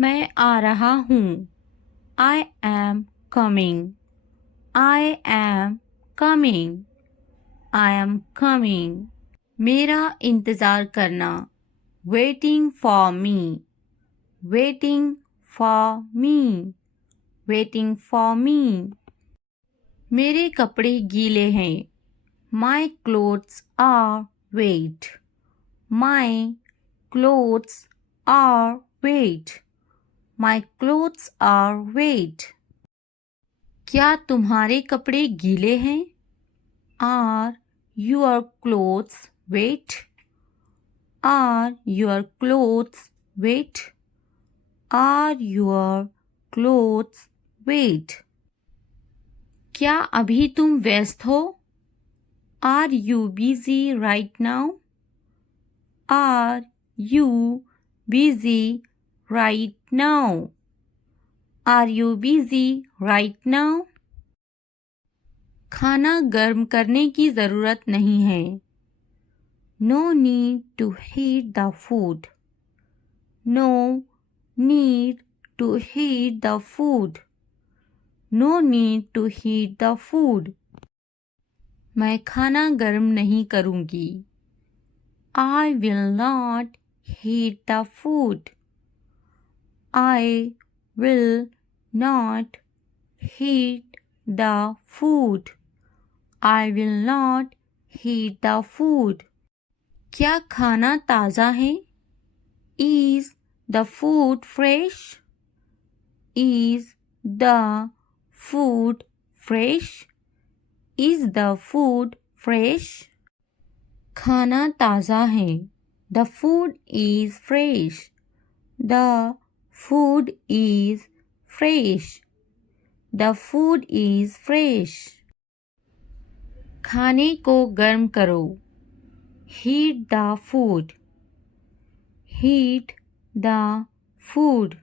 मैं आ रहा हूँ। I am coming. I am coming. I am coming. मेरा इंतज़ार करना। Waiting for me. Waiting for me. Waiting for me. मेरे कपड़े गीले हैं। My clothes are wet. My clothes are wet. My clothes are wet. क्या तुम्हारे कपड़े गीले हैं? Are your clothes wet? Are your clothes wet? Are your clothes wet? क्या अभी तुम व्यस्त हो? Are you busy right now? Are you busy right now? Are you busy right now? खाना गर्म करने की ज़रूरत नहीं है। No need to heat the food. No need to heat the food. No need to heat the food. मैं खाना गर्म नहीं करूँगी। I will not heat the food. I will not heat the food. I will not heat the food. क्या खाना ताज़ा है? Is the food fresh? Is the food fresh? Is the food fresh? खाना ताज़ा है। The food is fresh. The food is fresh. The food is fresh. खाने को गर्म करो। Heat the food. Heat the food.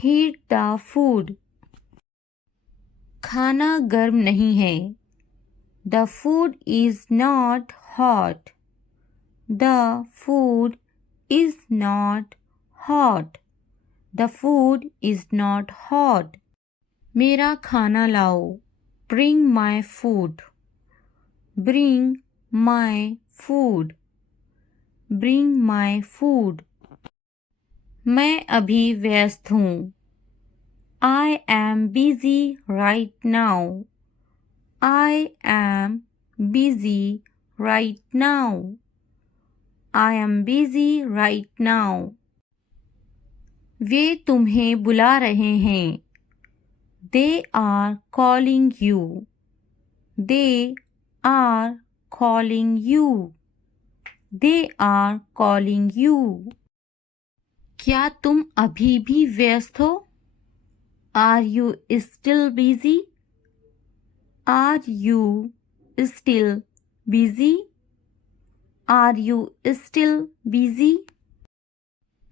Heat the food. खाना गर्म नहीं है। The food is not hot. The food is not hot. The food is not hot. मेरा खाना लाओ। Bring my food. Bring my food. Bring my food. मैं अभी व्यस्त हूँ। I am busy right now. I am busy right now. I am busy right now. वे तुम्हें बुला रहे हैं। They are calling you. They are calling you. They are calling you. क्या तुम अभी भी व्यस्त हो? Are you still busy? Are you still busy? Are you still busy?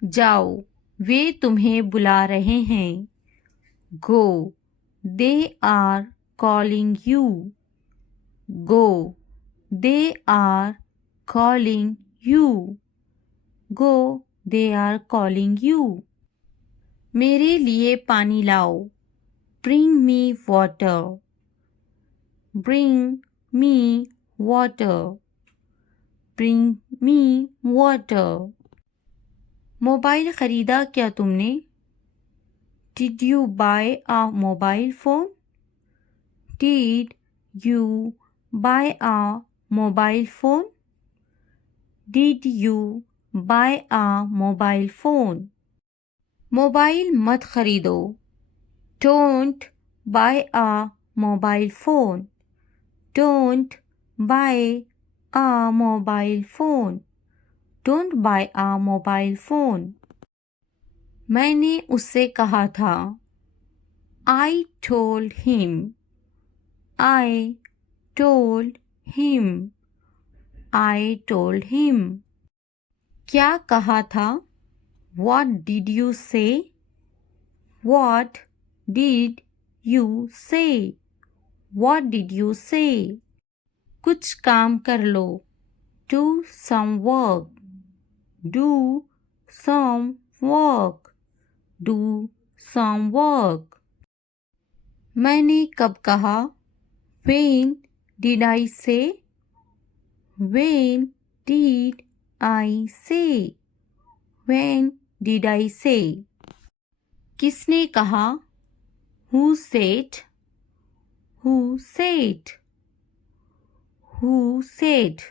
जाओ, वे तुम्हें बुला रहे हैं। Go. They are calling you. Go. They are calling you. Go. They are calling you. मेरे लिए पानी लाओ। Bring me water. Bring me water. Bring me water. Mobile ख़रीदा क्या तुमने? Did you buy a mobile phone? Did you buy a mobile phone? Did you buy a mobile phone? Mobile मत ख़रीदो। Don't buy a mobile phone. Don't buy a mobile phone. Don't buy a mobile phone. मैंने उससे कहा था। I told him. I told him. I told him. क्या कहा था? What did you say? What did you say? What did you say? कुछ काम कर लो। Do some work. Do some work. do some work. मैंने कब कहा? When did I say? When did I say? When did I say? किसने कहा? Who said? Who said? Who said?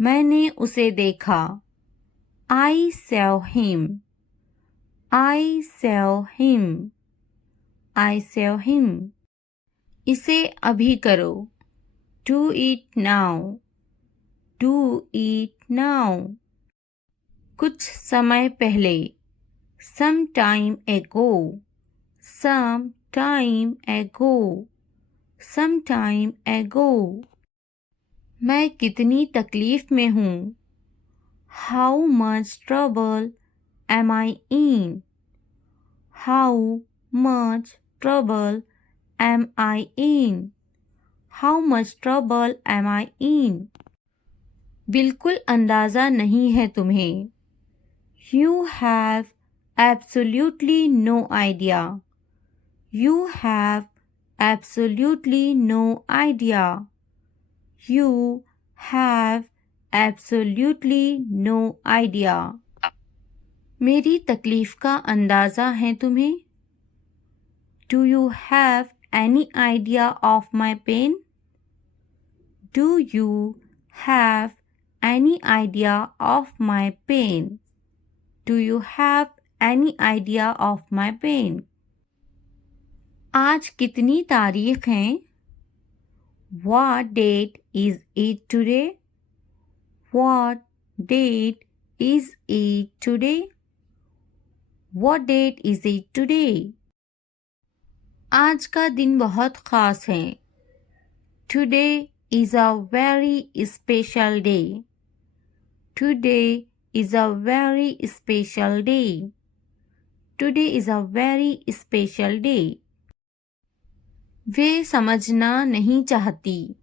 मैंने उसे देखा. I saw him. I saw him. I saw him. इसे अभी करो. Do it now. Do it now. कुछ समय पहले. Some time ago. Some time ago. Some time ago. मैं कितनी तकलीफ में हूँ. How much trouble am I in? How much trouble am I in? How much trouble am I in? बिल्कुल अंदाज़ा नहीं है तुम्हें. You have absolutely no idea. You have absolutely no idea. You have absolutely no idea. मेरी तकलीफ का अंदाज़ा है तुम्हें? Do you have any idea of my pain? Do you have any idea of my pain? Do you have any idea of my pain? आज कितनी तारीख है? What date is it today? What date is it today? What date is it today? आज का दिन बहुत ख़ास है. Today is a very special day. Today is a very special day. Today is a very special day. वे समझना नहीं चाहती.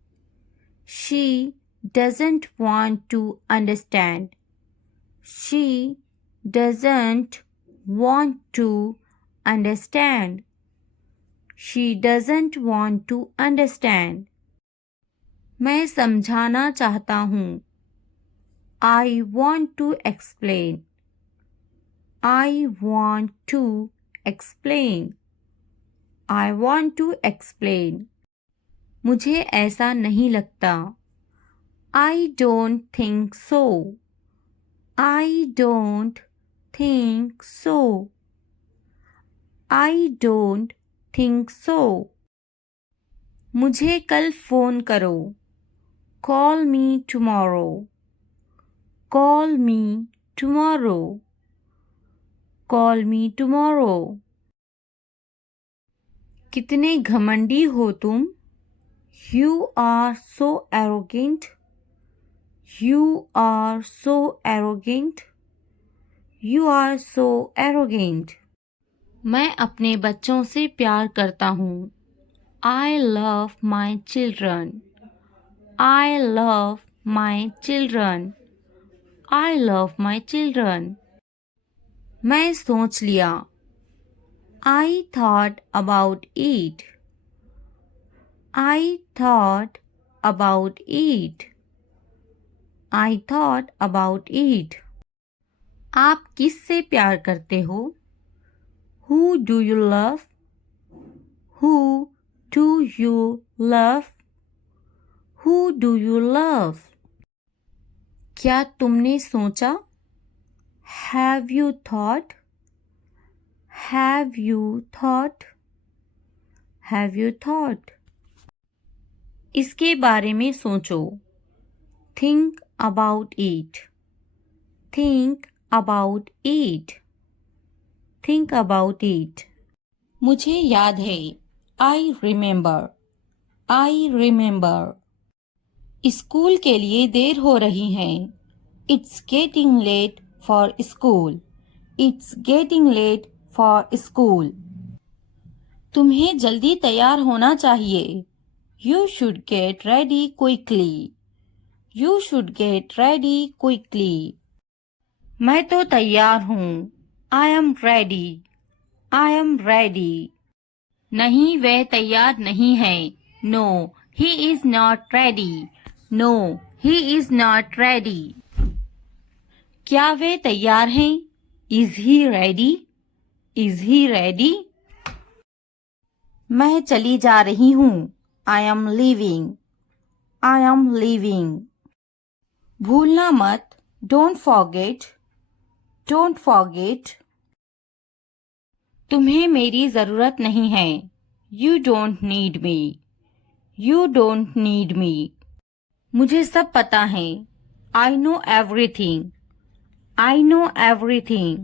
She doesn't want to understand. She doesn't want to understand. She doesn't want to understand. मैं समझाना चाहता हूँ. I want to explain. I want to explain. I want to explain. मुझे ऐसा नहीं लगता. I don't think so. I don't think so. I don't think so. मुझे कल फ़ोन करो. Call me tomorrow. Call me tomorrow. Call me tomorrow. कितने घमंडी हो तुम. You are so arrogant. You are so arrogant. You are so arrogant. मैं अपने बच्चों से प्यार करता हूँ. I love my children. I love my children. I love my children. मैं सोच लिया. I thought about it. I thought about it. I thought about it. आप किससे प्यार करते हो? Who do you love? Who do you love? Who do you love? क्या तुमने सोचा? Have you thought? Have you thought? Have you thought? इसके बारे में सोचो. Think about it. Think about it. Think about it. मुझे याद है. I remember. I remember. School के लिए देर हो रही है. It's getting late for school. It's getting late for school. तुम्हें जल्दी तैयार होना चाहिए. You should get ready quickly. You should get ready quickly. मैं तो तैयार हूँ. I am ready. I am ready. नहीं वह तैयार नहीं है. No, he is not ready. No, he is not ready. क्या वे तैयार हैं? Is he ready? Is he ready? मैं चली जा रही हूँ. I am leaving. I am leaving. भूलना मत. Don't forget. Don't forget. तुम्हें मेरी जरूरत नहीं है. You don't need me. You don't need me. मुझे सब पता है. I know everything. I know everything.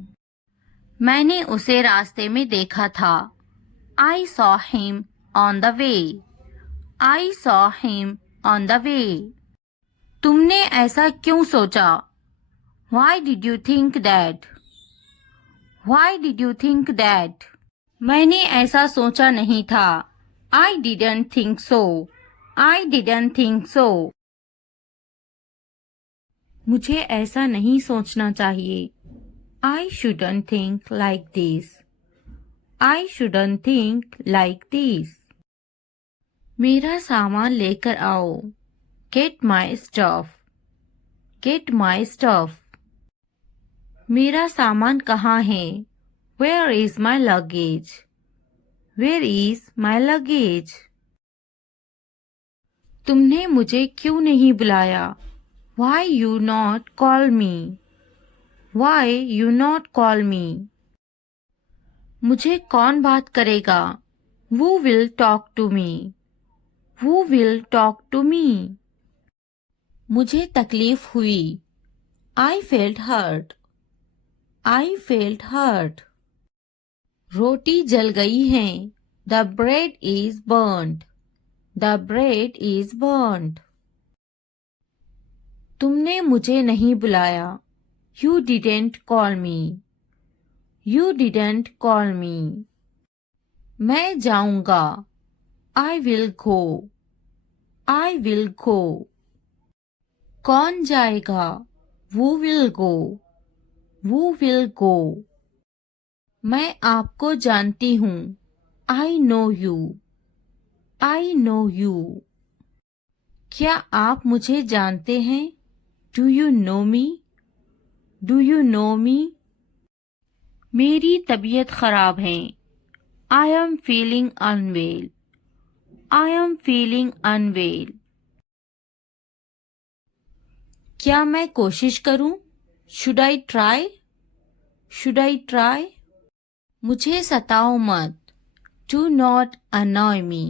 मैंने उसे रास्ते में देखा था. I saw him on the way. I saw him on the way. तुमने ऐसा क्यों सोचा? Why did you think that? Why did you think that? मैंने ऐसा सोचा नहीं था. I didn't think so. I didn't think so. मुझे ऐसा नहीं सोचना चाहिए. I shouldn't think like this. I shouldn't think like this. मेरा सामान लेकर आओ. Get my stuff. Get my stuff. मेरा सामान कहाँ है? Where is my luggage? Where is my luggage? तुमने मुझे क्यों नहीं बुलाया? Why you not call me? Why you not call me? मुझे कौन बात करेगा? Who will talk to me? Who will talk to me? मुझे तकलीफ हुई. I felt hurt. I felt hurt. रोटी जल गई है. The bread is burnt. The bread is burnt. तुमने मुझे नहीं बुलाया. You didn't call me. You didn't call me. मैं जाऊंगा. I will go. I will go. कौन जाएगा? Who will go? Who will go? मैं आपको जानती हूँ. I know you. I know you. क्या आप मुझे जानते हैं? Do you know me? Do you know me? मेरी तबीयत खराब है. I am feeling unwell. I am feeling unwell. क्या मैं कोशिश करूं? Should I try? Should I try? मुझे सताओ मत. Do not annoy me.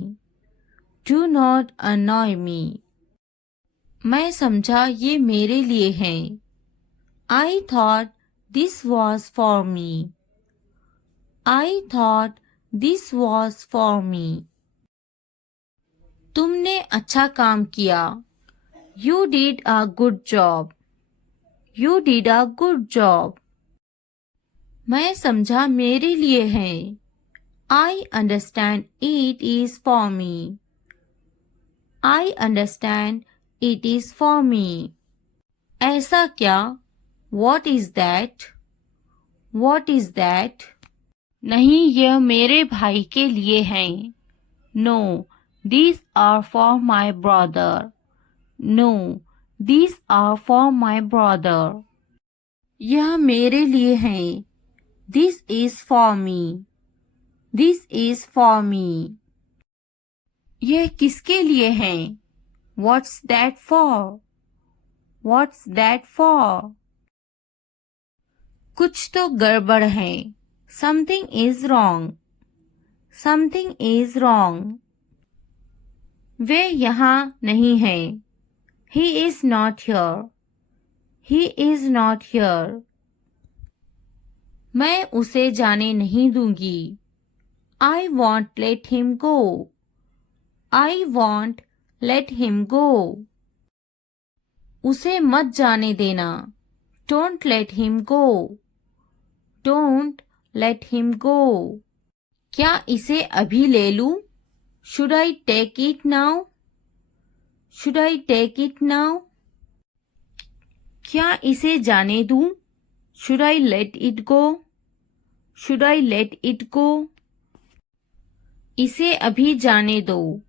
Do not annoy me. मैं समझा ये मेरे लिए है. I thought this was for me. I thought this was for me. तुमने अच्छा काम किया. You did a good job. You did a good job. मैं समझा मेरे लिए है. I understand it is for me. I understand it is for me. ऐसा क्या? What is that? What is that? नहीं यह मेरे भाई के लिए हैं. No, these are for my brother. No, these are for my brother. यह मेरे लिए हैं. This is for me. This is for me. यह किसके लिए हैं? What's that for? What's that for? कुछ तो गड़बड़ है. Something is wrong. Something is wrong. वे यहाँ नहीं हैं. He is not here. He is not here. मैं उसे जाने नहीं दूंगी. I won't let him go. I won't let him go. उसे मत जाने देना. Don't let him go. Don't let him go. क्या इसे अभी ले लूं? Should I take it now? Should I take it now? क्या इसे जाने दूं? Should I let it go? Should I let it go? इसे अभी जाने दो.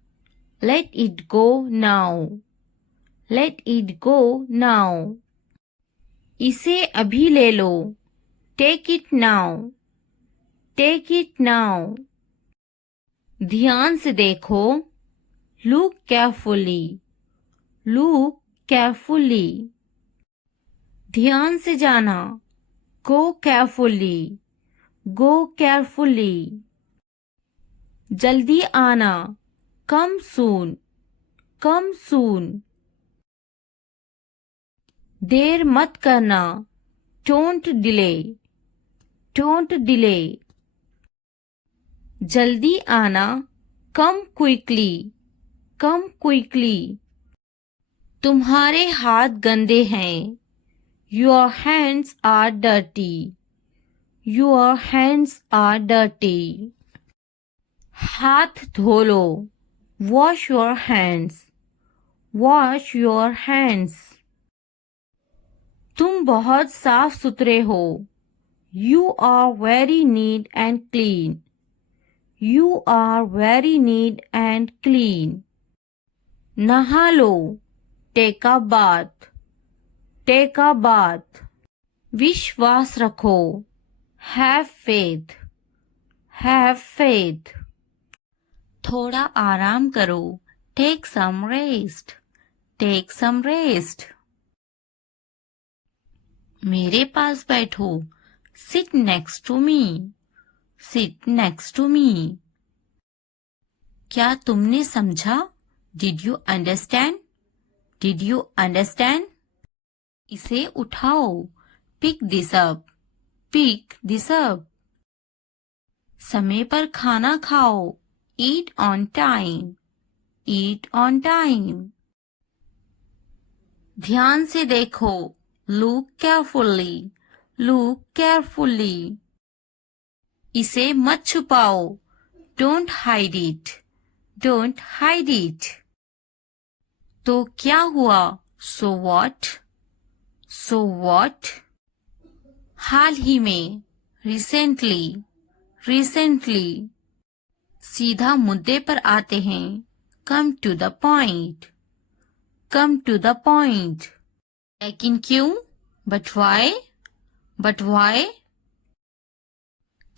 Let it go now. Let it go now. इसे अभी ले लो. Take it now. Take it now. ध्यान से देखो. Look carefully. Look carefully. ध्यान से जाना. Go carefully. Go carefully. जल्दी आना. Come soon. Come soon. देर मत करना. Don't delay. Don't delay. जल्दी आना. Come quickly. Come quickly. तुम्हारे हाथ गंदे हैं. Your hands are dirty. Your hands are dirty. हाथ धो लो. Wash your hands. Wash your hands. तुम बहुत साफ सुथरे हो. You are very neat and clean. You are very neat and clean. नहा लो. Take a bath. Take a bath. विश्वास रखो. Have faith. Have faith. थोड़ा आराम करो. Take some rest. Take some rest. मेरे पास बैठो. Sit next to me. Sit next to me. क्या तुमने समझा? Did you understand? Did you understand? इसे उठाओ. Pick this up. Pick this up. समय पर खाना खाओ. Eat on time. Eat on time. ध्यान से देखो. Look carefully. Look carefully. इसे मत छुपाओ. Don't hide it. Don't hide it. तो क्या हुआ? So what? So what? हाल ही में. Recently. Recently. सीधा मुद्दे पर आते हैं. Come to the point. Come to the point. लेकिन क्यों? But why? But why?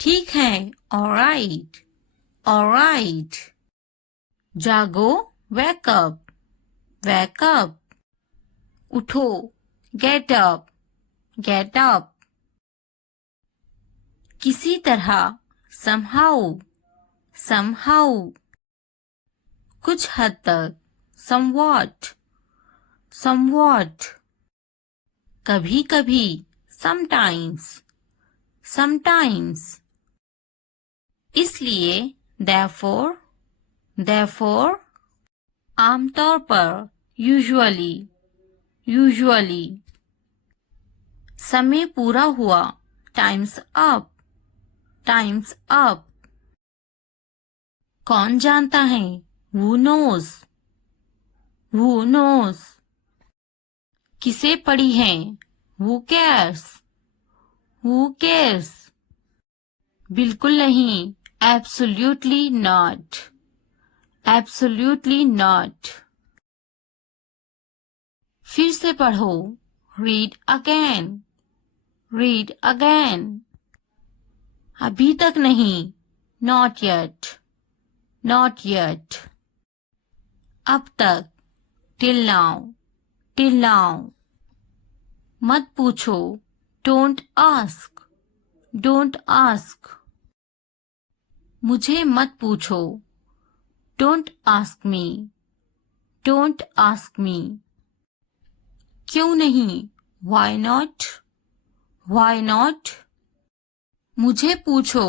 ठीक है. All right. All right. जागो. Wake up. Wake up. उठो. Get up. Get up. किसी तरह. Somehow. Somehow. कुछ हद तक. Somewhat. Somewhat. कभी कभी. Sometimes. Sometimes. इसलिए. Therefore. Therefore. आमतौर पर. Usually. Usually. समय पूरा हुआ. Time's up. Time's up. कौन जानता है? Who knows? Who knows? किसे पड़ी है? Who cares? Who cares? बिल्कुल नहीं. Absolutely not. Absolutely not. फिर से पढ़ो. Read again. Read again. अभी तक नहीं. Not yet. Not yet. अब तक. Till now. Till now. मत पूछो. Don't ask. Don't ask. मुझे मत पूछो. Don't ask me. Don't ask me. क्यों नहीं? Why not? Why not? मुझे पूछो.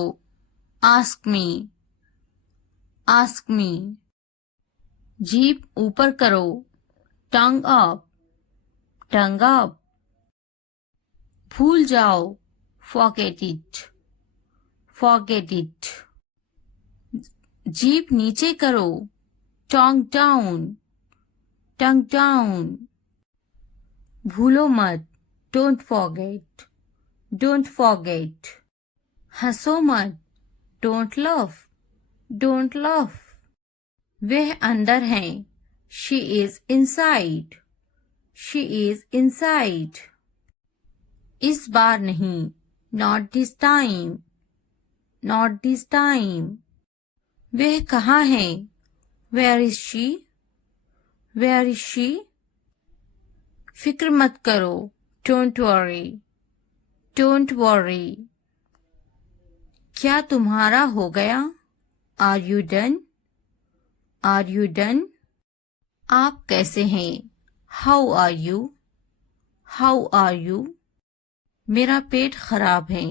Ask me. Ask me. जीभ ऊपर करो. Tongue up. Tongue up. भूल जाओ. Forget it. Forget it. जीभ नीचे करो. Tongue down. Tongue down. भूलो मत. Don't forget. Don't forget. हंसो मत, डोंट लफ, डोंट लफ। वह अंदर है, she is inside, she is inside. इस बार नहीं, not this time, not this time. वह कहाँ है, where is she, where is she. फिक्र मत करो, डोंट वरी, डोंट वरी। क्या तुम्हारा हो गया, are you done, are you done. आप कैसे हैं, how are you, how are you. मेरा पेट खराब है,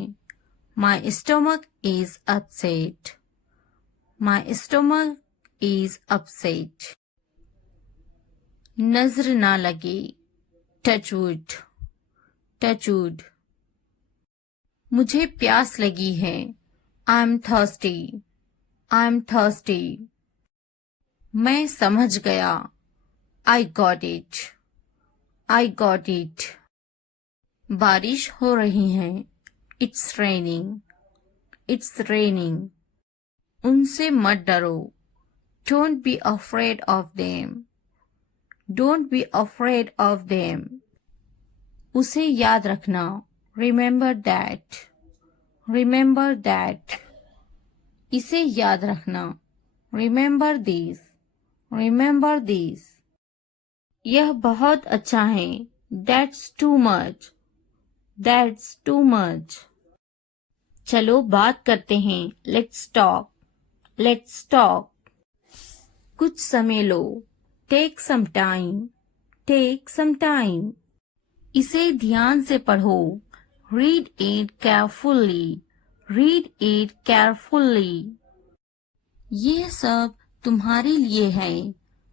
my stomach is upset, my stomach is upset. नजर ना लगे, टच वुड, टच वुड। मुझे प्यास लगी है, I am thirsty, I am thirsty. मैं समझ गया, I got it, I got it. बारिश हो रही है, इट्स रेनिंग, इट्स रेनिंग। उनसे मत डरो, don't be afraid of them, don't be afraid of them. उसे याद रखना, रिमेंबर दैट, रिमेंबर दैट। इसे याद रखना, रिमेंबर दिस, रिमेंबर दिस। यह बहुत अच्छा है, that's too much, that's too much. चलो बात करते हैं, लेट्स टॉक, लेट्स टॉक। कुछ समय लो, take some time, take some time. इसे ध्यान से पढ़ो, read it carefully, read it carefully. ये सब तुम्हारे लिए है,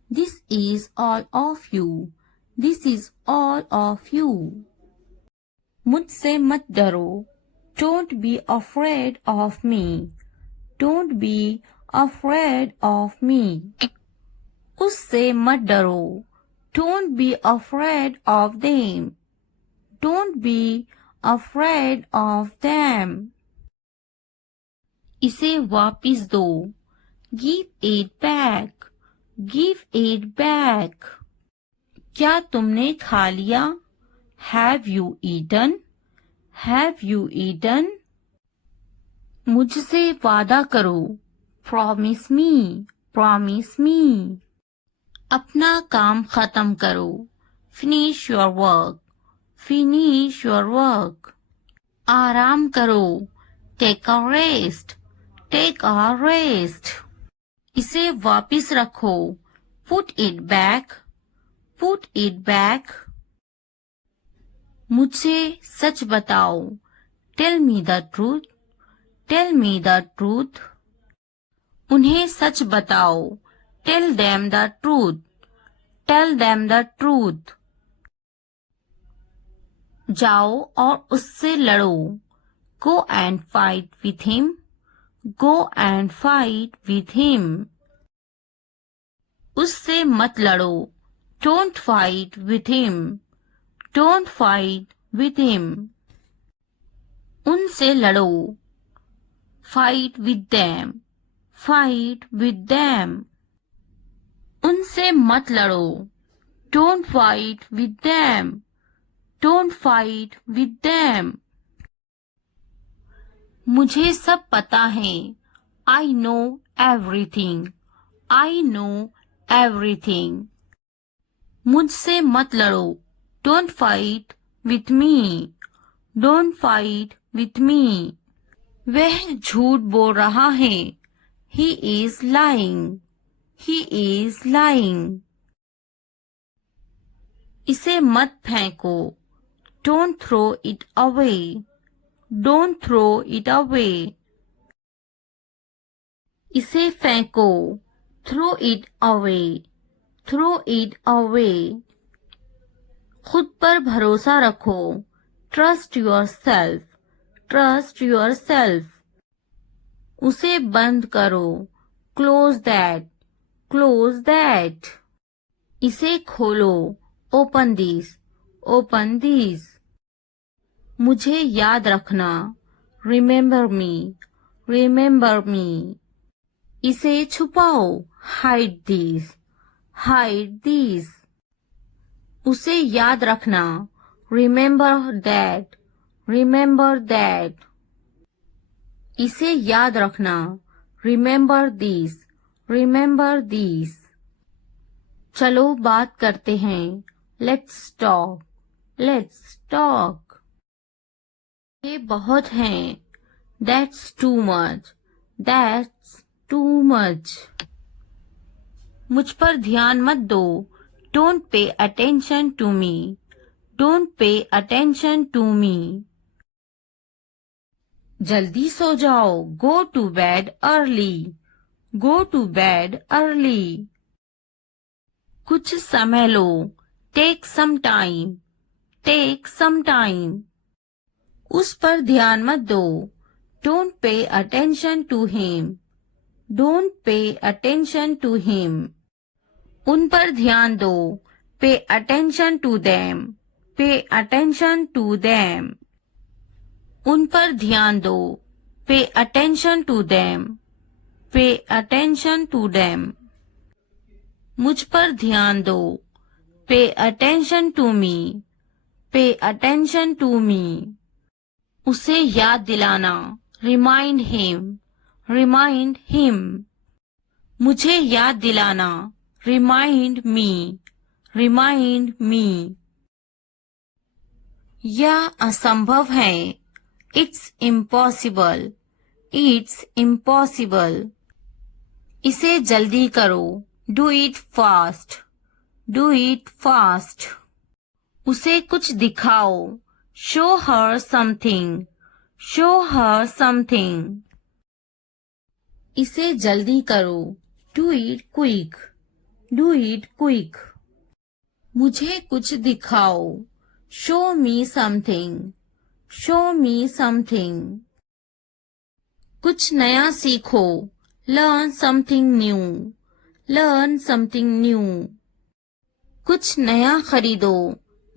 this is all of you, this is all of you. मुझसे मत डरो, don't be afraid of me, don't be afraid of me. उससे मत डरो, don't be afraid of them, don't be afraid of them. इसे वापिस दो, give it back, give it back. क्या तुमने खा लिया, have you eaten, have you eaten. मुझसे वादा करो, प्रॉमिस मी, प्रॉमिस मी। अपना काम खत्म करो, finish your work, finish your work. आराम करो, take a rest, take a rest. इसे वापिस रखो, put it back, put it back. मुझसे सच बताओ, tell me the truth, tell me the truth. उन्हें सच बताओ, tell them the truth, tell them the truth. जाओ और उससे लड़ो, go and fight with him, go and fight with him. उससे मत लड़ो, don't fight with him, don't fight with him. उनसे लड़ो, fight with them, fight with them. उनसे मत लड़ो, don't fight with them, don't fight with them. मुझे सब पता है, I know everything, I know everything. मुझसे मत लड़ो, don't fight with me, don't fight with me. वह झूठ बोल रहा है, he is lying, he is lying. इसे मत फेंको, don't throw it away, don't throw it away. इसे फेंको, throw it away, throw it away. खुद पर भरोसा रखो, trust yourself, trust yourself. उसे बंद करो, क्लोज दैट, क्लोज दैट। इसे खोलो, ओपन दिस, ओपन दिस। मुझे याद रखना, Remember me. Remember me. इसे छुपाओ. Hide these. Hide these. उसे याद रखना. Remember that. Remember that. इसे याद रखना. Remember these. Remember these. चलो बात करते हैं. Let's talk. Let's talk. ये बहुत हैं. That's too much. That's too much. मुझ पर ध्यान मत दो. Don't pay attention to me. Don't pay attention to me. जल्दी सो जाओ. Go to bed early. Go to bed early. कुछ समय लो. Take some time. Take some time. उस पर ध्यान मत दो. Don't pay attention to him. Don't pay attention to him. उन पर ध्यान दो. Pay attention to them. Pay attention to them. उन पर ध्यान दो. Pay attention to them. Pay attention to them. मुझ पर ध्यान दो. Pay attention to me. Pay attention to me. उसे याद दिलाना. Remind him. Remind him. मुझे याद दिलाना. Remind me. Remind me. यह असंभव है. It's impossible. It's impossible. इसे जल्दी करो. Do it fast. Do it fast. उसे कुछ दिखाओ. Show her something. Show her something. इसे जल्दी करो. Do it quick. Do it quick. मुझे कुछ दिखाओ. Show me something. Show me something. कुछ नया सीखो. Learn something new. Learn something new. कुछ नया खरीदो.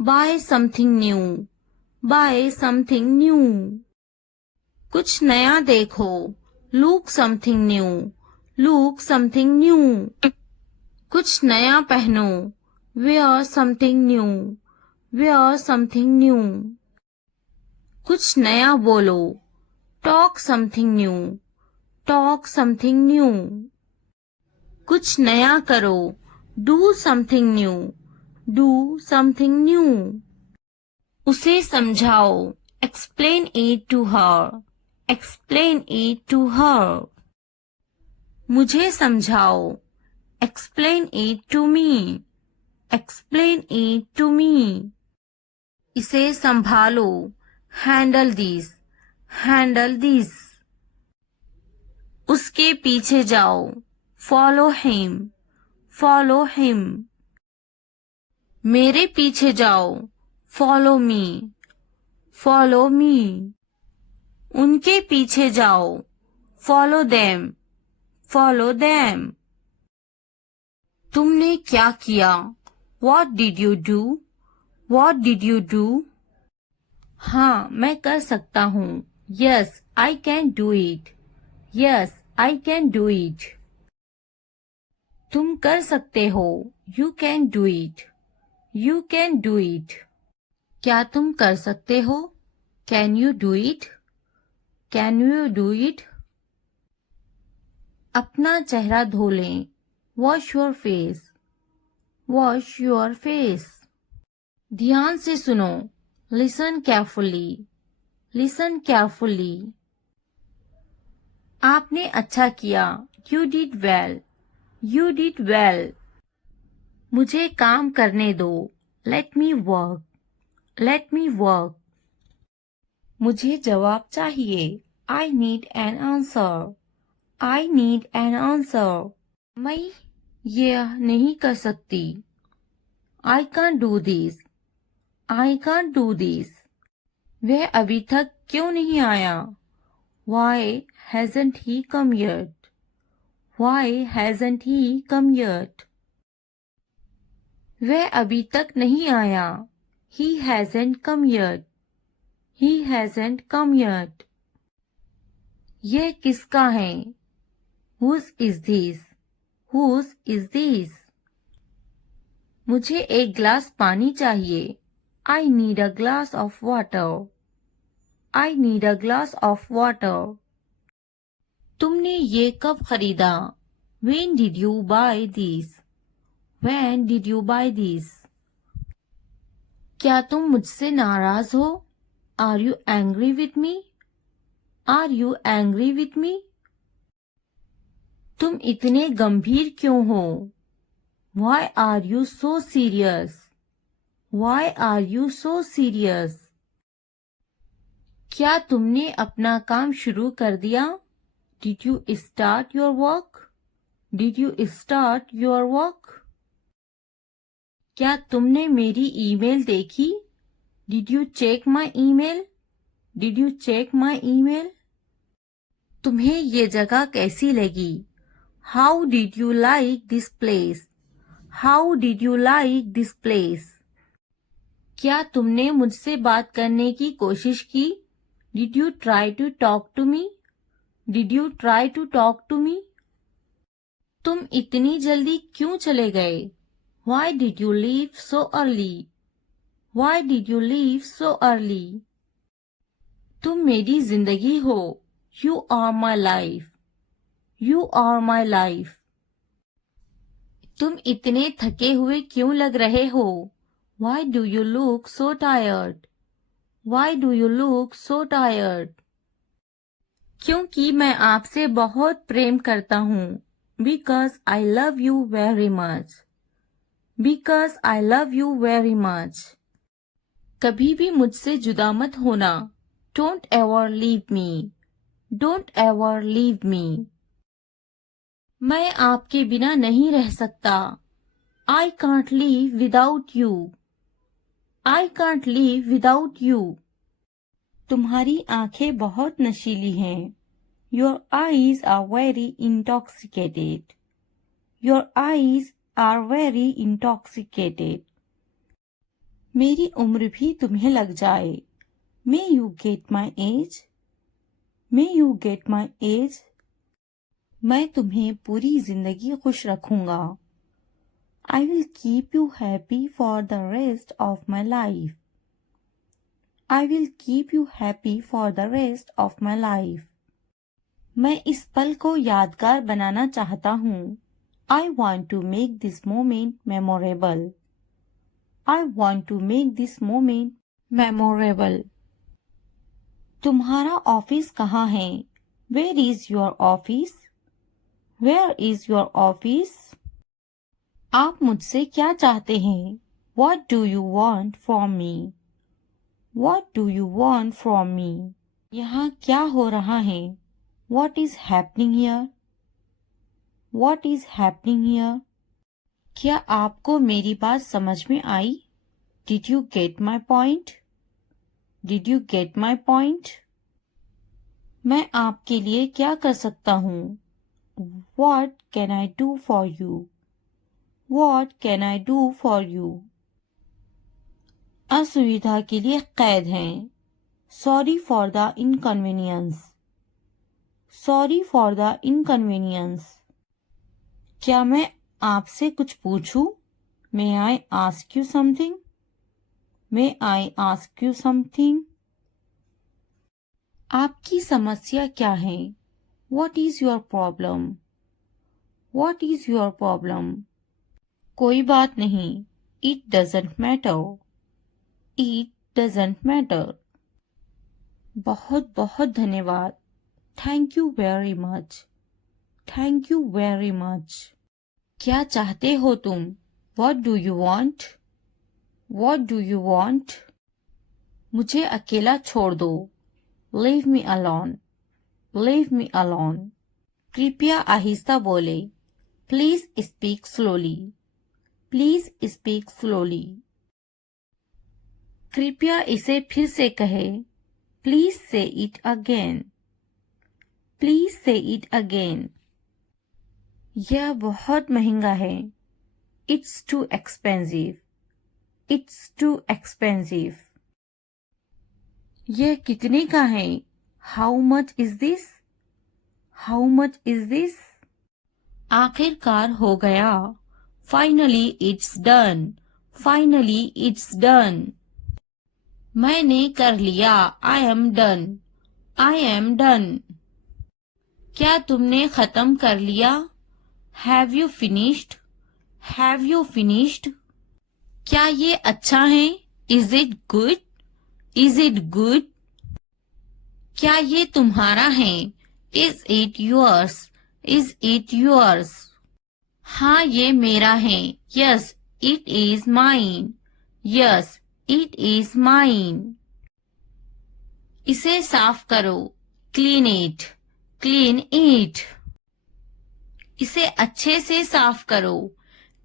Buy something new. Buy something new. कुछ नया देखो. Look something new. Look something new. कुछ नया पहनो. Wear something new. Wear something new. कुछ नया बोलो. Talk something new. Talk something new. कुछ नया करो. Do something new. Do something new. उसे समझाओ. Explain it to her. Explain it to her. मुझे समझाओ. Explain it to me. Explain it to me. इसे संभालो. Handle this. Handle this. उसके पीछे जाओ. Follow him. Follow him. मेरे पीछे जाओ. Follow me. Follow me. उनके पीछे जाओ. Follow them. Follow them. तुमने क्या किया? What did you do? What did you do? हाँ, मैं कर सकता हूँ. Yes, I can do it. Yes, I can do it. तुम कर सकते हो. You can do it. You can do it. क्या तुम कर सकते हो? Can you do it? Can you do it? अपना चेहरा धो लें. Wash your face. Wash your face. ध्यान से सुनो. Listen carefully. Listen carefully. आपने अच्छा किया. You did well. You did well. मुझे काम करने दो. Let me work. Let me work. मुझे जवाब चाहिए. I need an answer. I need an answer. मैं यह नहीं कर सकती. I can't do this. I can't do this. वह अभी तक क्यों नहीं आया? Why hasn't he come yet? Why hasn't he come yet? वह अभी तक नहीं आया. He hasn't come yet. He hasn't come yet. यह किसका है? Whose is this? Whose is this? मुझे एक गिलास पानी चाहिए. I need a glass of water. I need a glass of water. तुमने ये कब खरीदा? When did you buy this? When did you buy this? क्या तुम मुझसे नाराज हो? Are you angry with me? Are you angry with me? तुम इतने गंभीर क्यों हो? Why are you so serious? Why are you so serious? क्या तुमने अपना काम शुरू कर दिया? Did you start your work? Did you start your work? क्या तुमने मेरी ईमेल देखी? Did you check my email? Did you check my email? तुम्हें ये जगह कैसी लगी? How did you like this place? How did you like this place? क्या तुमने मुझसे बात करने की कोशिश की? Did you try to talk to me? Did you try to talk to me? तुम इतनी जल्दी क्यों चले गए? Why did you leave so early? Why did you leave so early? तुम मेरी जिंदगी हो. You are my life. You are my life. तुम इतने थके हुए क्यों लग रहे हो? Why do you look so tired? Why do you look so tired? क्योंकि मैं आपसे बहुत प्रेम करता हूँ. Because I love you very much. Because I love you very much. कभी भी मुझसे जुदा मत होना. Don't ever leave me. Don't ever leave me. मैं आपके बिना नहीं रह सकता. I can't live without you. I can't live without you. तुम्हारी आंखें बहुत नशीली हैं. Your eyes are very intoxicated. Your eyes are very intoxicated. मेरी उम्र भी तुम्हें लग जाए. May you get my age? May you get my age? मैं तुम्हें पूरी जिंदगी खुश रखूंगा. I will keep you happy for the rest of my life. I will keep you happy for the rest of my life. मैं इस पल को यादगार बनाना चाहता हूँ. I want to make this moment memorable. I want to make this moment memorable. तुम्हारा office कहाँ है? Where is your office? Where is your office? आप मुझसे क्या चाहते हैं? What do you want from me? What do you want from me? यहाँ क्या हो रहा है? What is happening here? What is happening here? क्या आपको मेरी बात समझ में आई? Did you get my point? Did you get my point? मैं आपके लिए क्या कर सकता हूँ? What can I do for you? What can I do for you? असुविधा के लिए कैद हैं. Sorry for the inconvenience. Sorry for the inconvenience. क्या मैं आपसे कुछ पूछूं? May I ask you something? May I ask you something? आपकी समस्या क्या है? What is your problem? What is your problem? कोई बात नहीं. It doesn't matter. It doesn't matter. बहुत बहुत धन्यवाद. Thank you very much. Thank you very much. क्या चाहते हो तुम? What do you want? What do you want? मुझे अकेला छोड़ दो. Leave me alone. Leave me alone. कृपया आहिस्ता बोले. Please speak slowly. Please speak slowly. कृपया इसे फिर से कहे. Please say it again. Please say it again. यह बहुत महंगा है. It's too expensive. It's too expensive. यह कितने का है? How much is this? How much is this? आखिरकार हो गया. Finally it's done. Finally it's done. मैंने कर लिया. I am done. I am done. क्या तुमने खत्म कर लिया? Have you finished? Have you finished? क्या ये अच्छा है? Is it good? Is it good? क्या ये तुम्हारा है? Is it yours? Is it yours? हाँ ये मेरा है. Yes it is mine. Yes it is mine. इसे साफ करो. Clean it. Clean it. इसे अच्छे से साफ करो.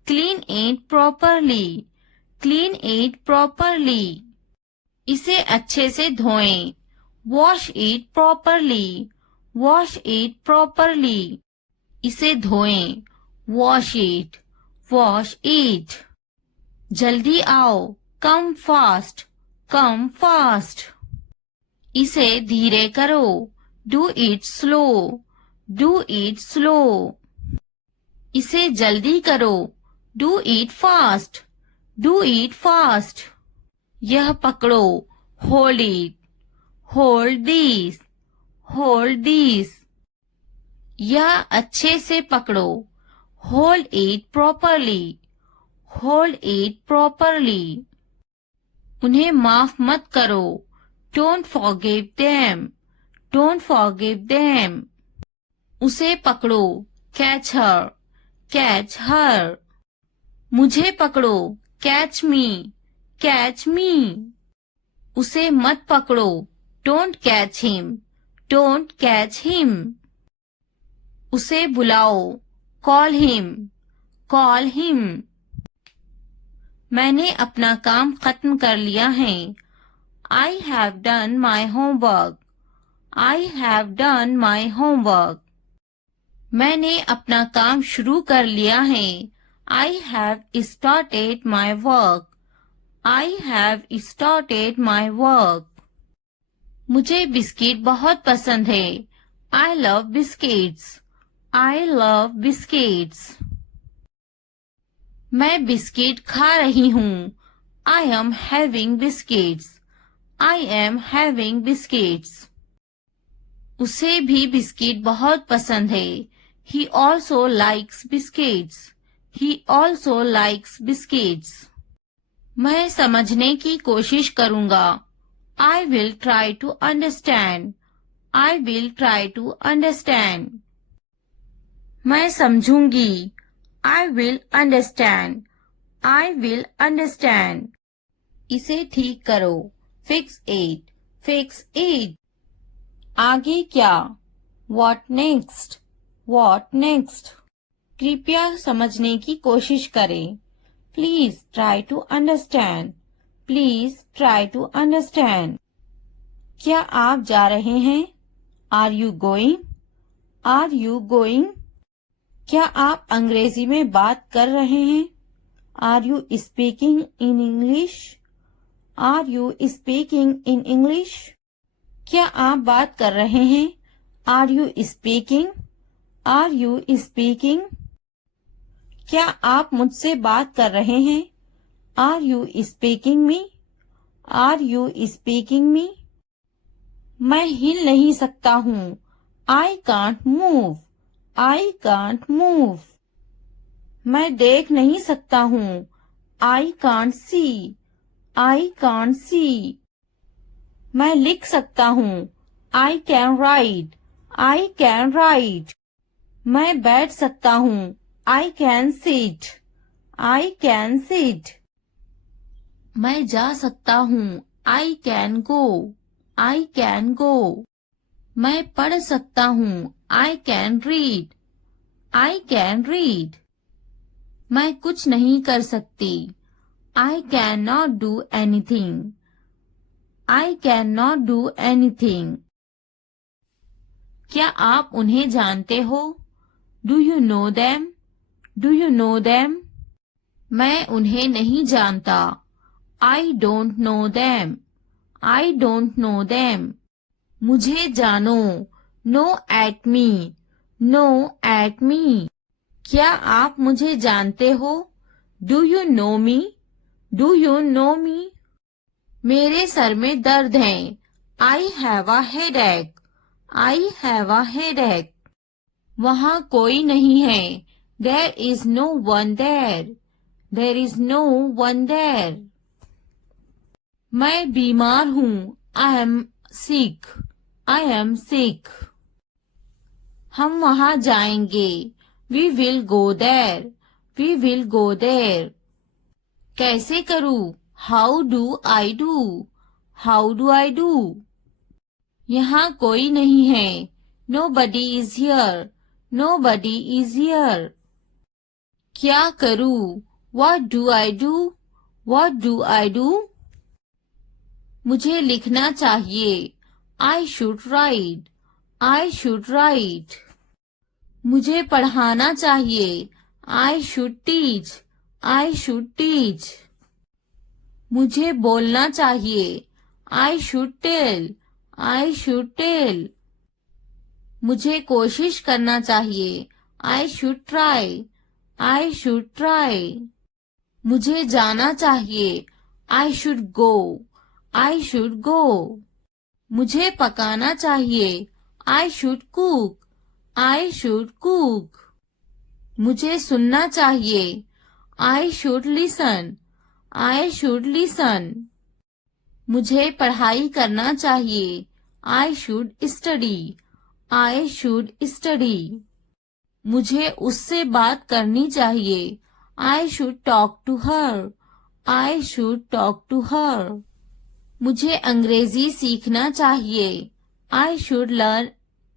Clean it properly. Clean it properly. इसे अच्छे से धोएं. Wash it properly. Wash it properly. इसे धोएं. Wash it. Wash it. जल्दी आओ. Come fast. Come fast. इसे धीरे करो. Do it slow. Do it slow. इसे जल्दी करो. Do it fast. Do it fast. यह पकड़ो. Hold it. Hold this. Hold this. यह अच्छे से पकड़ो. Hold it properly. Hold it properly. उन्हें माफ मत करो. Don't forgive them. Don't forgive them. उसे पकड़ो. Catch her. Catch her. मुझे पकड़ो. कैच मी. कैच मी. उसे मत पकड़ो. Don't catch him. Don't catch him. उसे बुलाओ. Call him. Call him. मैंने अपना काम खत्म कर लिया है. I have done my homework. I have done my homework. मैंने अपना काम शुरू कर लिया है. I have started my work. I have started my work. मुझे बिस्किट बहुत पसंद है. I love biscuits. I love biscuits. मैं बिस्किट खा रही हूँ. I am having biscuits. I am having biscuits. उसे भी बिस्किट बहुत पसंद है. He also likes biscuits. He also likes biscuits. मैं समझने की कोशिश करूंगा. I will try to understand. I will try to understand. मैं समझूंगी. I will understand. I will understand. इसे ठीक करो. Fix it. Fix it. आगे क्या? What next? What next? कृपया समझने की कोशिश करें. Please try to understand. Please try to understand. क्या आप जा रहे हैं? Are you going? Are you going? क्या आप अंग्रेजी में बात कर रहे हैं? Are you speaking in English? Are you speaking in English? क्या आप बात कर रहे हैं? Are you speaking? Are you speaking? क्या आप मुझसे बात कर रहे हैं? Are you speaking me? Are you speaking me? मैं हिल नहीं सकता हूँ. I can't move. I can't move. मैं देख नहीं सकता हूँ. I can't see. I can't see. मैं लिख सकता हूँ. I can write. I can write. मैं बैठ सकता हूँ. I can sit. I can sit. मैं जा सकता हूँ. I can go. I can go. मैं पढ़ सकता हूँ. I can read. I can read. मैं कुछ नहीं कर सकती. I can not do anything. I can not do anything. क्या आप उन्हें जानते हो? Do you know them? Do you know them? मैं उन्हें नहीं जानता. I don't know them. I don't know them. मुझे जानो. Know at me. Know at me. क्या आप मुझे जानते हो? Do you know me? Do you know me? मेरे सर में दर्द है। I have a headache. I have a headache. वहाँ कोई नहीं है। There is no one there. There is no one there. मैं बीमार हूँ। I am sick. I am sick. हम वहाँ जाएंगे। We will go there. We will go there. कैसे करूँ? How do I do? How do I do? यहाँ कोई नहीं है। Nobody is here. Nobody is here. क्या करूँ? What do I do? What do I do? मुझे लिखना चाहिए। I should write. I should write. मुझे पढ़ाना चाहिए। I should teach. I should teach. मुझे बोलना चाहिए। I should tell. I should tell. मुझे कोशिश करना चाहिए। I should try. I should try. मुझे जाना चाहिए। I should go. I should go. मुझे पकाना चाहिए। I should cook. I should cook. मुझे सुनना चाहिए। I should listen. I should listen. मुझे पढ़ाई करना चाहिए। I should study. I should study. मुझे उससे बात करनी चाहिए। I should talk to her. I should talk to her. मुझे अंग्रेजी सीखना चाहिए। I should learn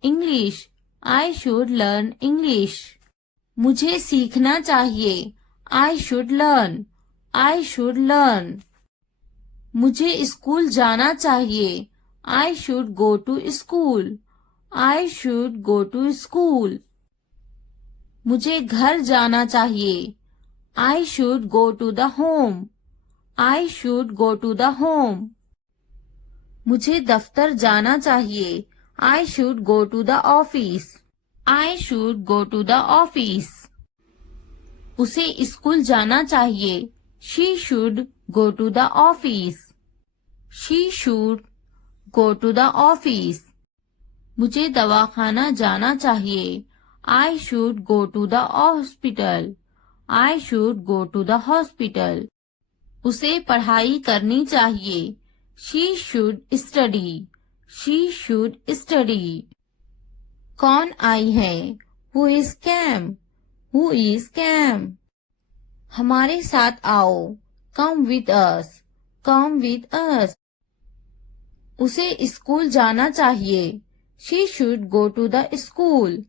English. I should learn English. मुझे सीखना चाहिए। I should learn. I should learn. मुझे स्कूल जाना चाहिए। I should go to school. I should go to school. मुझे घर जाना चाहिए। I should go to the home. I should go to the home. मुझे दफ्तर जाना चाहिए। I should go to the office. I should go to the office. उसे स्कूल जाना चाहिए। She should go to the office. She should go to the office. मुझे दवाखाना जाना चाहिए। I should go to the hospital. I should go to the hospital. उसे पढ़ाई करनी चाहिए। She should study. She should study. कौन आई है? Who is came? Who is came? हमारे साथ आओ। Come with us. Come with us. उसे स्कूल जाना चाहिए। शी शुड गो टू द स्कूल।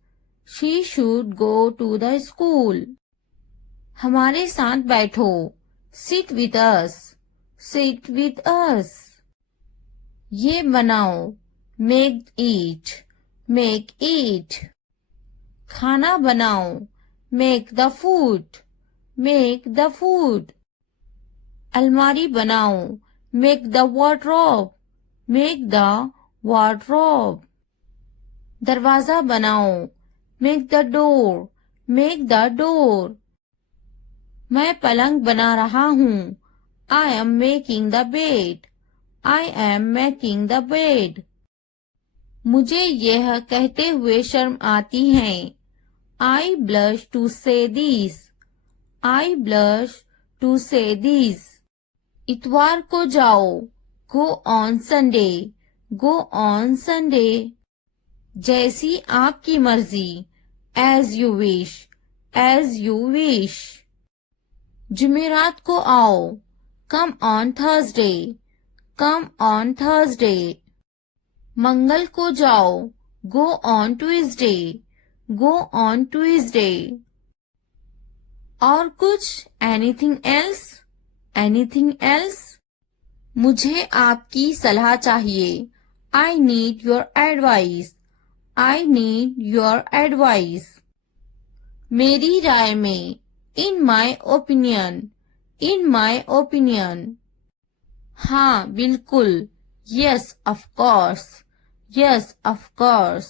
शी शुड गो टू द स्कूल। हमारे साथ बैठो। Sit with us. Sit with us. ये बनाओ। Make it. Make it. खाना बनाओ। Make the food. Make the food. अलमारी बनाओ। Make the wardrobe. Make the wardrobe. दरवाजा बनाओ। Make the door. Make the door. मैं पलंग बना रहा हूँ। I am making the bed. I am making the bed. मुझे यह कहते हुए शर्म आती है। I blush to say this. I blush to say this. इतवार को जाओ। Go on Sunday. Go on Sunday. जैसी आपकी मर्जी। As you wish. As you wish. जुमेरात को आओ। Come on Thursday. Come on Thursday. मंगल को जाओ। Go on Tuesday. Go on Tuesday. और कुछ? Anything else? Anything else? मुझे आपकी सलाह चाहिए। आई need your advice. I need your advice. मेरी राय में। In my opinion. In my opinion. हाँ बिल्कुल। Yes of course. Yes of course.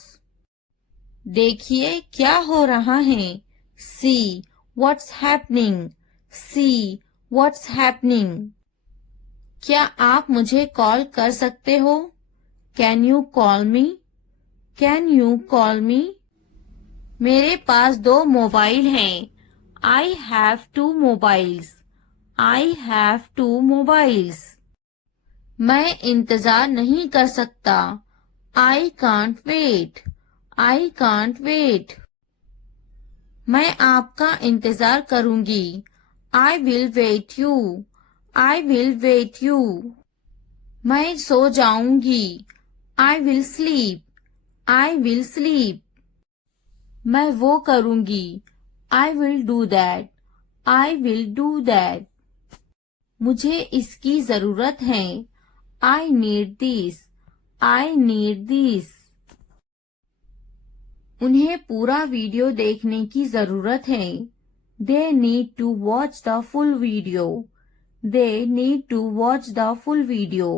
देखिए क्या हो रहा है। See what's happening. See what's happening. क्या आप मुझे कॉल कर सकते हो? Can you call me? Can you call me? मेरे पास 2 मोबाइल हैं। I have 2 mobiles. I have 2 mobiles. मैं इंतजार नहीं कर सकता। I can't wait. I can't wait. मैं आपका इंतजार करूंगी। I will wait you. I will wait you. मैं सो जाऊंगी। I will sleep. I will sleep. मैं वो करूंगी। I will do that. I will do that. मुझे इसकी जरूरत है। I need this. I need this. उन्हें पूरा वीडियो देखने की जरूरत है। They need to watch the full video. They need to watch the full video.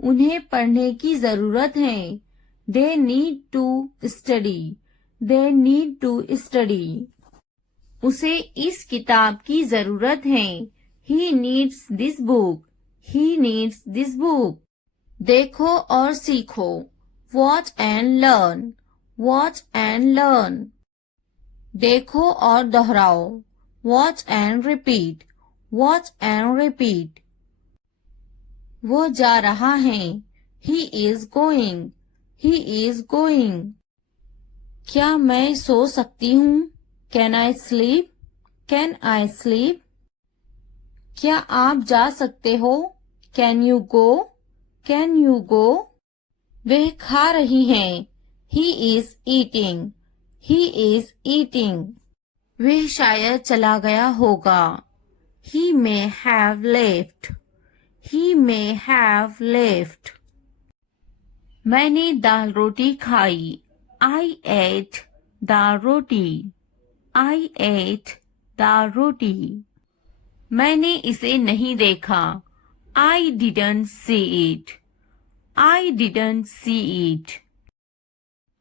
उन्हें पढ़ने की जरूरत है। They need to study. They need to study. उसे इस किताब की जरूरत है। He needs this book. He needs this book. देखो और सीखो। Watch and learn. Watch and learn. देखो और दोहराओ। Watch and repeat. Watch and repeat. वो जा रहा है। He is going. He is going. क्या मैं सो सकती हूँ? Can I sleep? Can I sleep? क्या आप जा सकते हो? Can you go? Can you go? वह खा रही हैं। He is eating. He is eating. वह शायद चला गया होगा। He may have left. He may have left. मैंने दाल रोटी खाई। I ate dal roti. I ate दाल रोटी। मैंने इसे नहीं देखा। I didn't see it. I didn't see it.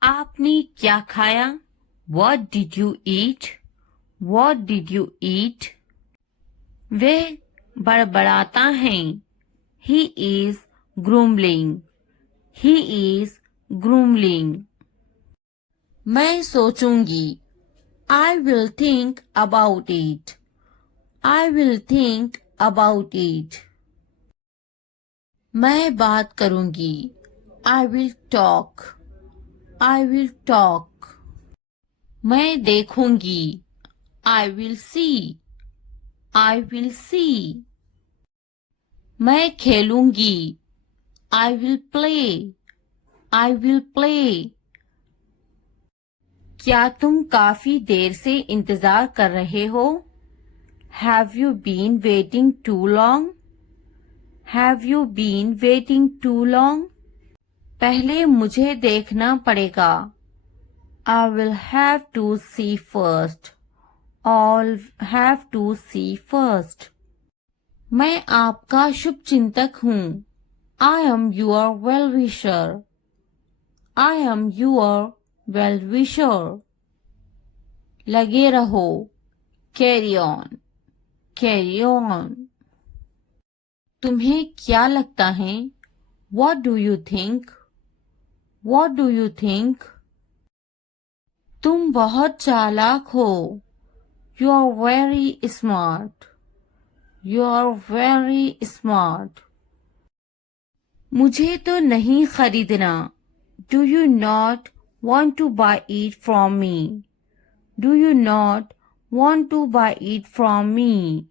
आपने क्या खाया? What did you eat? What did you eat? वह बड़बड़ाता है। He is grumbling. He is grumbling. मैं सोचूंगी। I will think about it. I will think about it. मैं बात करूंगी। I will talk. I will talk. मैं देखूंगी। I will see. I will see. मैं खेलूंगी। I will play. I will play. क्या तुम काफी देर से इंतजार कर रहे हो? Have you been waiting too long? Have you been waiting too long? पहले मुझे देखना पड़ेगा। I will have to see first. I'll have to see first. मैं आपका शुभचिंतक हूँ। I am your well-wisher. I am your well-wisher. लगे रहो। Carry on. Carry on. तुम्हें क्या लगता है? What do you think? What do you think? तुम बहुत चालाक हो। You are very smart. You are very smart. मुझे तो नहीं खरीदना। Do you not want to buy it from me? Do you not want to buy it from me?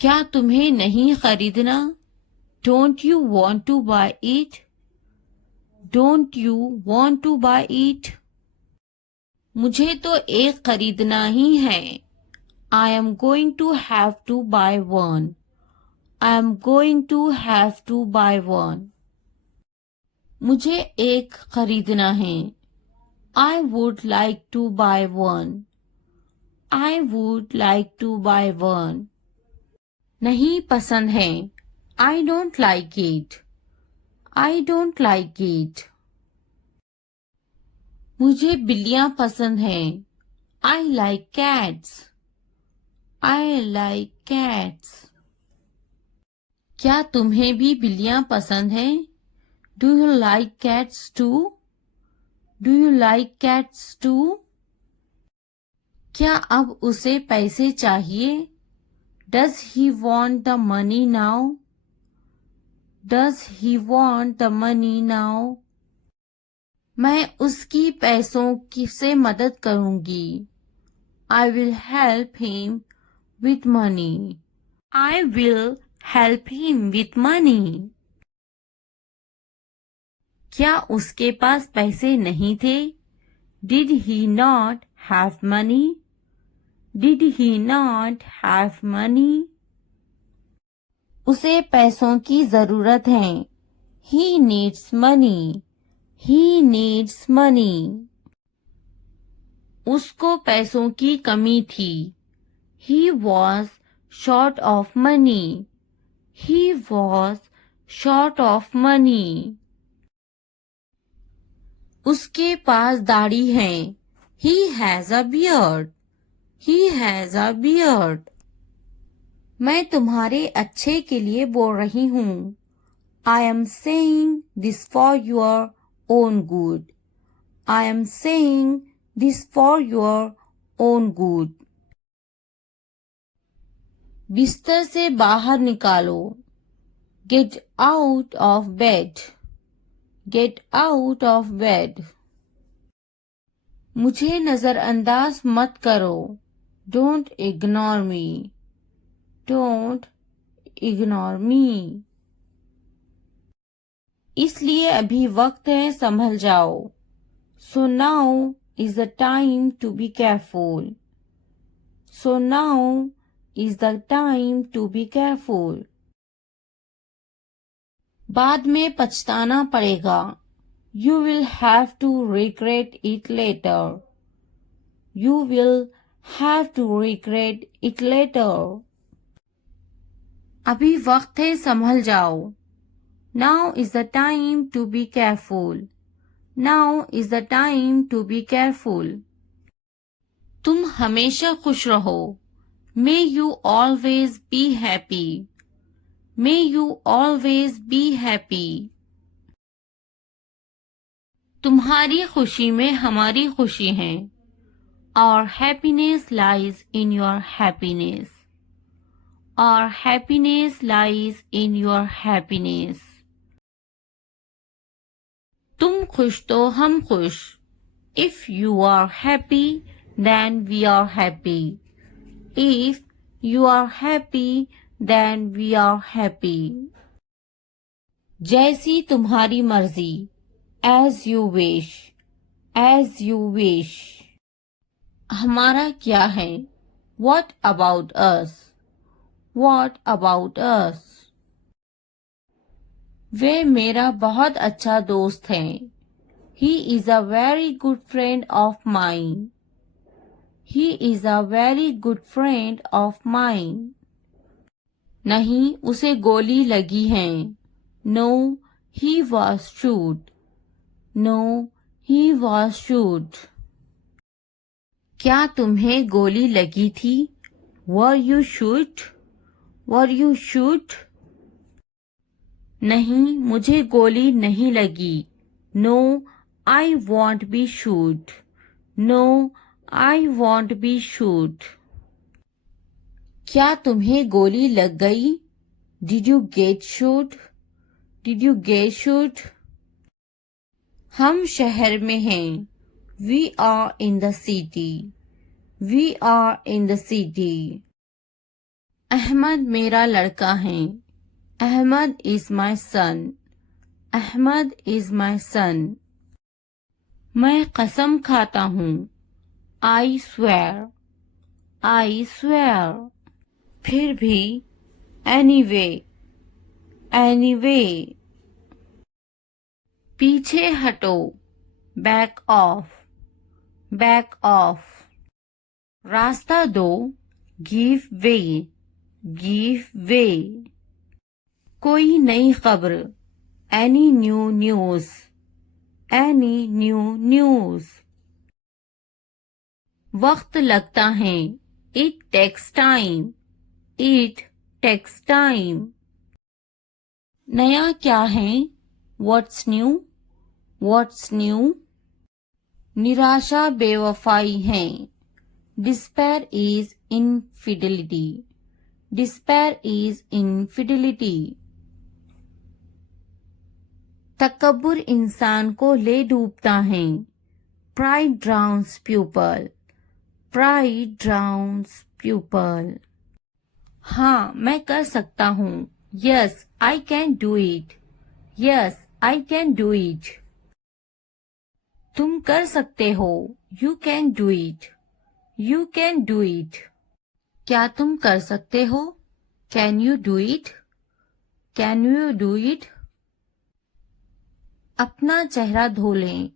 क्या तुम्हें नहीं खरीदना? Don't you want to buy it? Don't you want to buy it? मुझे तो एक खरीदना ही है। I am going to have to buy one. I am going to have to buy one. मुझे एक खरीदना है। I would like to buy one. I would like to buy one. नहीं पसंद है। I don't like it. I don't like it. मुझे बिल्लियां पसंद हैं। I like cats. I like cats. क्या तुम्हें भी बिल्लियां पसंद हैं? Do you like cats too? Do you like cats too? क्या अब उसे पैसे चाहिए? Does he want the money now? Does he want the money now? मैं उसकी पैसों की से मदद करूंगी। I will help him with money. I will help him with money. क्या उसके पास पैसे नहीं थे? Did he not have money? Did he not have money? उसे पैसों की जरूरत है। He needs money. He needs money. उसको पैसों की कमी थी। He was short of money. He was short of money. उसके पास दाढ़ी है। He has a beard. He has a beard. मैं तुम्हारे अच्छे के लिए बोल रही हूँ। I am saying this for your own good. I am saying this for your own good. बिस्तर से बाहर निकालो। Get out of bed. Get out of bed. मुझे नजरअंदाज मत करो। Don't ignore me. Don't ignore me. इसलिए अभी वक्त है संभल जाओ। So now is the time to be careful. So now is the time to be careful. बाद में पछताना पड़ेगा। You will have to regret it later. You will have to regret it later. अभी वक्त है संभल जाओ। Now is the time to be careful. Now is the time to be careful. तुम हमेशा खुश रहो। May you always be happy. May you always be happy. तुम्हारी खुशी में हमारी खुशी है। Our happiness lies in your happiness. Our happiness lies in your happiness. तुम खुश तो हम खुश। If you are happy, then we are happy. If you are happy, then we are happy. जैसी तुम्हारी मर्जी। As you wish. As you wish. हमारा क्या है? What about us? What about us? वे मेरा बहुत अच्छा दोस्त है। He is a very good friend of mine. He is a very good friend of mine. नहीं, उसे गोली लगी है। No, he was shot. No, he was shot. क्या तुम्हें गोली लगी थी? Were you shot? Were you shot? नहीं, मुझे गोली नहीं लगी। No, I won't be shot. No, I won't be shot. क्या तुम्हें गोली लग गई? Did you get shot? Did you get shot? हम शहर में हैं। We are in the city. We are in the city. Ahmad मेरा लड़का है। Ahmad is my son. Ahmad is my son. मैं कसम खाता हूँ। I swear. I swear. फिर भी anyway. Anyway. पीछे हटो। Back off. Back off. रास्ता दो। Give way. Give way. कोई नई खबर। Any new news. Any new news. वक्त लगता है. It takes time. It takes time. नया क्या है? What's new? What's new? निराशा बेवफाई है. Despair is infidelity. Despair is infidelity. तकब्बुर इंसान को ले डूबता है. Pride drowns pupil. Pride drowns pupil. हाँ, मैं कर सकता हूँ. Yes, I can do it. Yes, I can do it. तुम कर सकते हो. You can do it. You can do it. क्या तुम कर सकते हो? Can you do it? Can you do it? अपना चेहरा धो लें.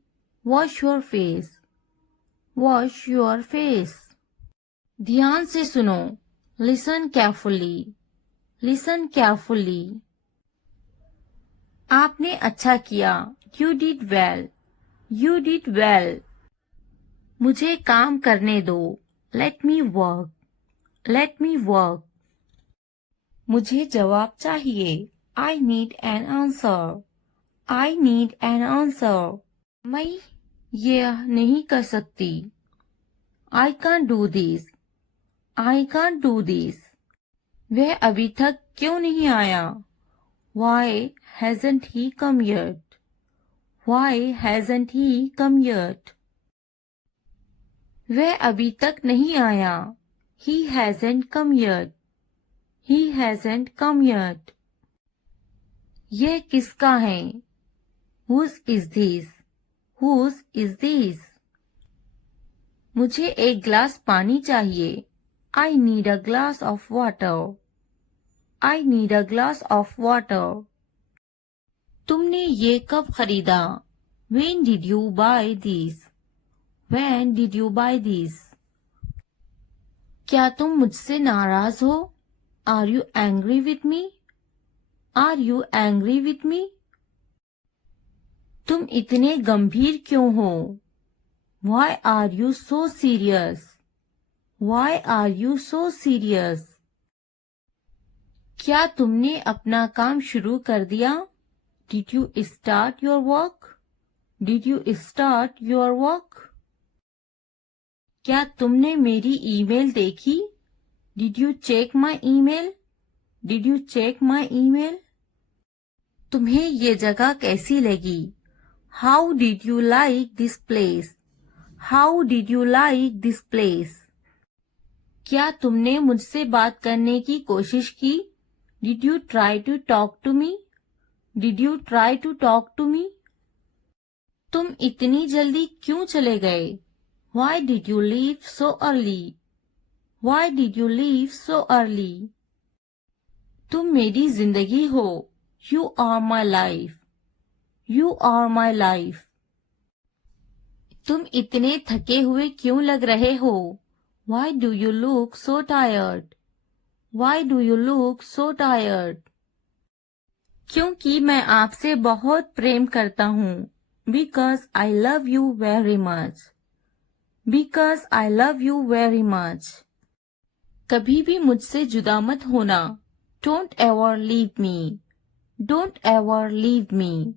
Wash your face. Wash your face. ध्यान से सुनो. Listen carefully. Listen carefully. आपने अच्छा किया. You did well. You did well. मुझे काम करने दो. Let me work. Let me work. मुझे जवाब चाहिए. I need an answer. I need an answer. मैं यह नहीं कर सकती. I can't do this. I can't do this. वह अभी तक क्यों नहीं आया? Why hasn't he come yet? Why hasn't he come yet? वह अभी तक नहीं आया. He hasn't come yet. He hasn't come yet. यह किसका है? Whose is this? Whose is this? मुझे एक ग्लास पानी चाहिए. I need a glass of water. I need a glass of water. तुमने ये कब खरीदा? When did you buy this? When did you buy this? क्या तुम मुझसे नाराज हो? Are you angry with me? Are you angry with me? तुम इतने गंभीर क्यों हो? Why are you so serious? Why are you so serious? क्या तुमने अपना काम शुरू कर दिया? Did you start your work? Did you start your work? क्या तुमने मेरी ईमेल देखी? Did you check my email? Did you check my email? तुम्हें ये जगह कैसी लगी? How did you like this place? How did you like this place? क्या तुमने मुझसे बात करने की कोशिश की? Did you try to talk to me? Did you try to talk to me? तुम इतनी जल्दी क्यों चले गए? Why did you leave so early? Why did you leave so early? तुम मेरी जिंदगी हो. You are my life. You are my life. तुम इतने थके हुए क्यों लग रहे हो? Why do you look so tired? Why do you look so tired? क्योंकि मैं आपसे बहुत प्रेम करता हूँ. Because I love you very much. Because I love you very much. कभी भी मुझसे जुदा मत होना. Don't ever leave me. Don't ever leave me.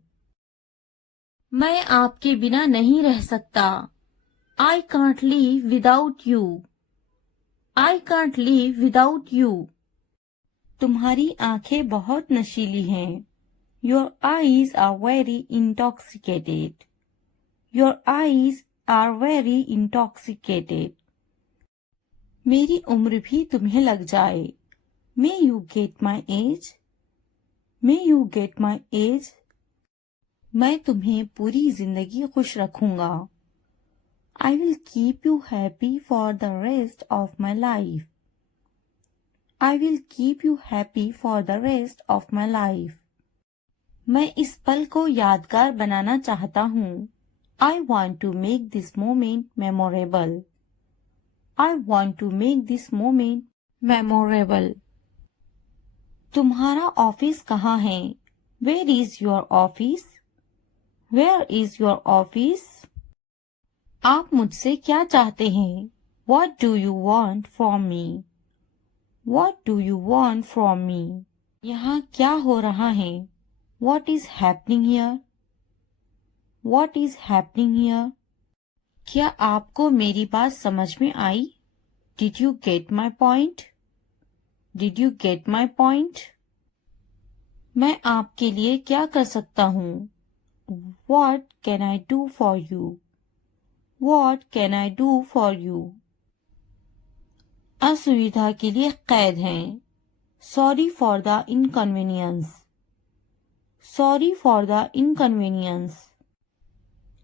मैं आपके बिना नहीं रह सकता. I can't live without you. I can't live without you. तुम्हारी आंखें बहुत नशीली हैं. Your eyes are very intoxicated. Your eyes are very intoxicated. मेरी उम्र भी तुम्हें लग जाए. May you get my age? May you get my age? मैं तुम्हें पूरी जिंदगी खुश रखूंगा. I will keep you happy for the rest of my life. I will keep you happy for the rest of my life. मैं इस पल को यादगार बनाना चाहता हूँ. I want to make this moment memorable. I want to make this moment memorable. तुम्हारा office कहाँ है? Where is your office? Where is your office? आप मुझसे क्या चाहते हैं? What do you want from me? What do you want from me? यहाँ क्या हो रहा है? What is happening here? What is happening here? क्या आपको मेरी बात समझ में आई? Did you get my point? Did you get my point? मैं आपके लिए क्या कर सकता हूँ? What can I do for you? What can I do for you? असुविधा के लिए कैद हैं. Sorry for the inconvenience. Sorry for the inconvenience.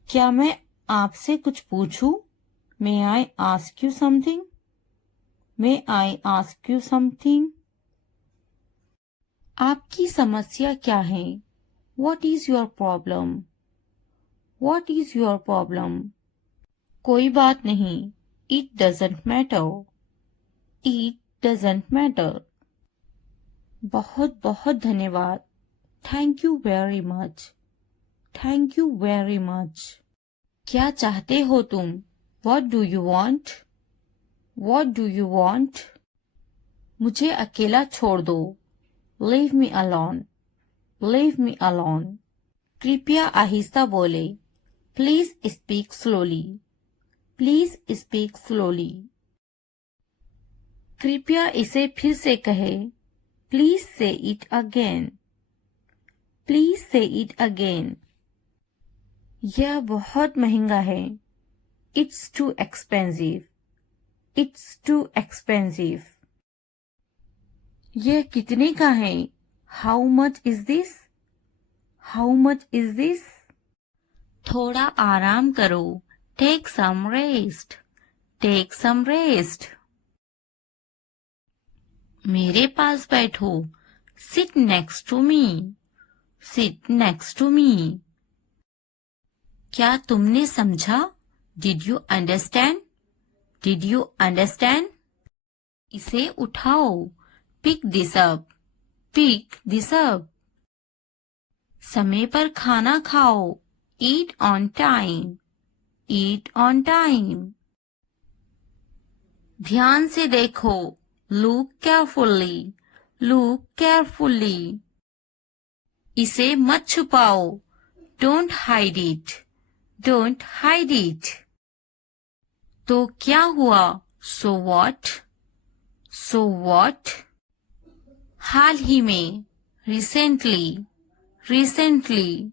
क्या मैं आपसे कुछ पूछूं? May I ask you something? May I ask you something? आपकी समस्या क्या है? What is your problem? What is your problem? कोई बात नहीं. It doesn't matter. It doesn't matter. बहुत बहुत धन्यवाद. Thank you very much. Thank you very much. क्या चाहते हो तुम? What do you want? What do you want? मुझे अकेला छोड़ दो. Leave me alone. Leave me alone. कृपया आहिस्ता बोले. Please speak slowly. Please speak slowly. कृपया इसे फिर से कहे. Please say it again. Please say it again. यह बहुत महंगा है. It's too expensive. It's too expensive. यह कितने का है? How much is this? How much is this? थोड़ा आराम करो. Take some rest. Take some rest. मेरे पास बैठो. Sit next to me. Sit next to me. क्या तुमने समझा? Did you understand? Did you understand? इसे उठाओ. Pick this up. Pick this up. समय पर खाना खाओ. Eat on time. Eat on time. ध्यान से देखो. Look carefully. Look carefully. इसे मत छुपाओ. Don't hide it. Don't hide it. तो क्या हुआ? So what? So what? हाल ही में. Recently. Recently.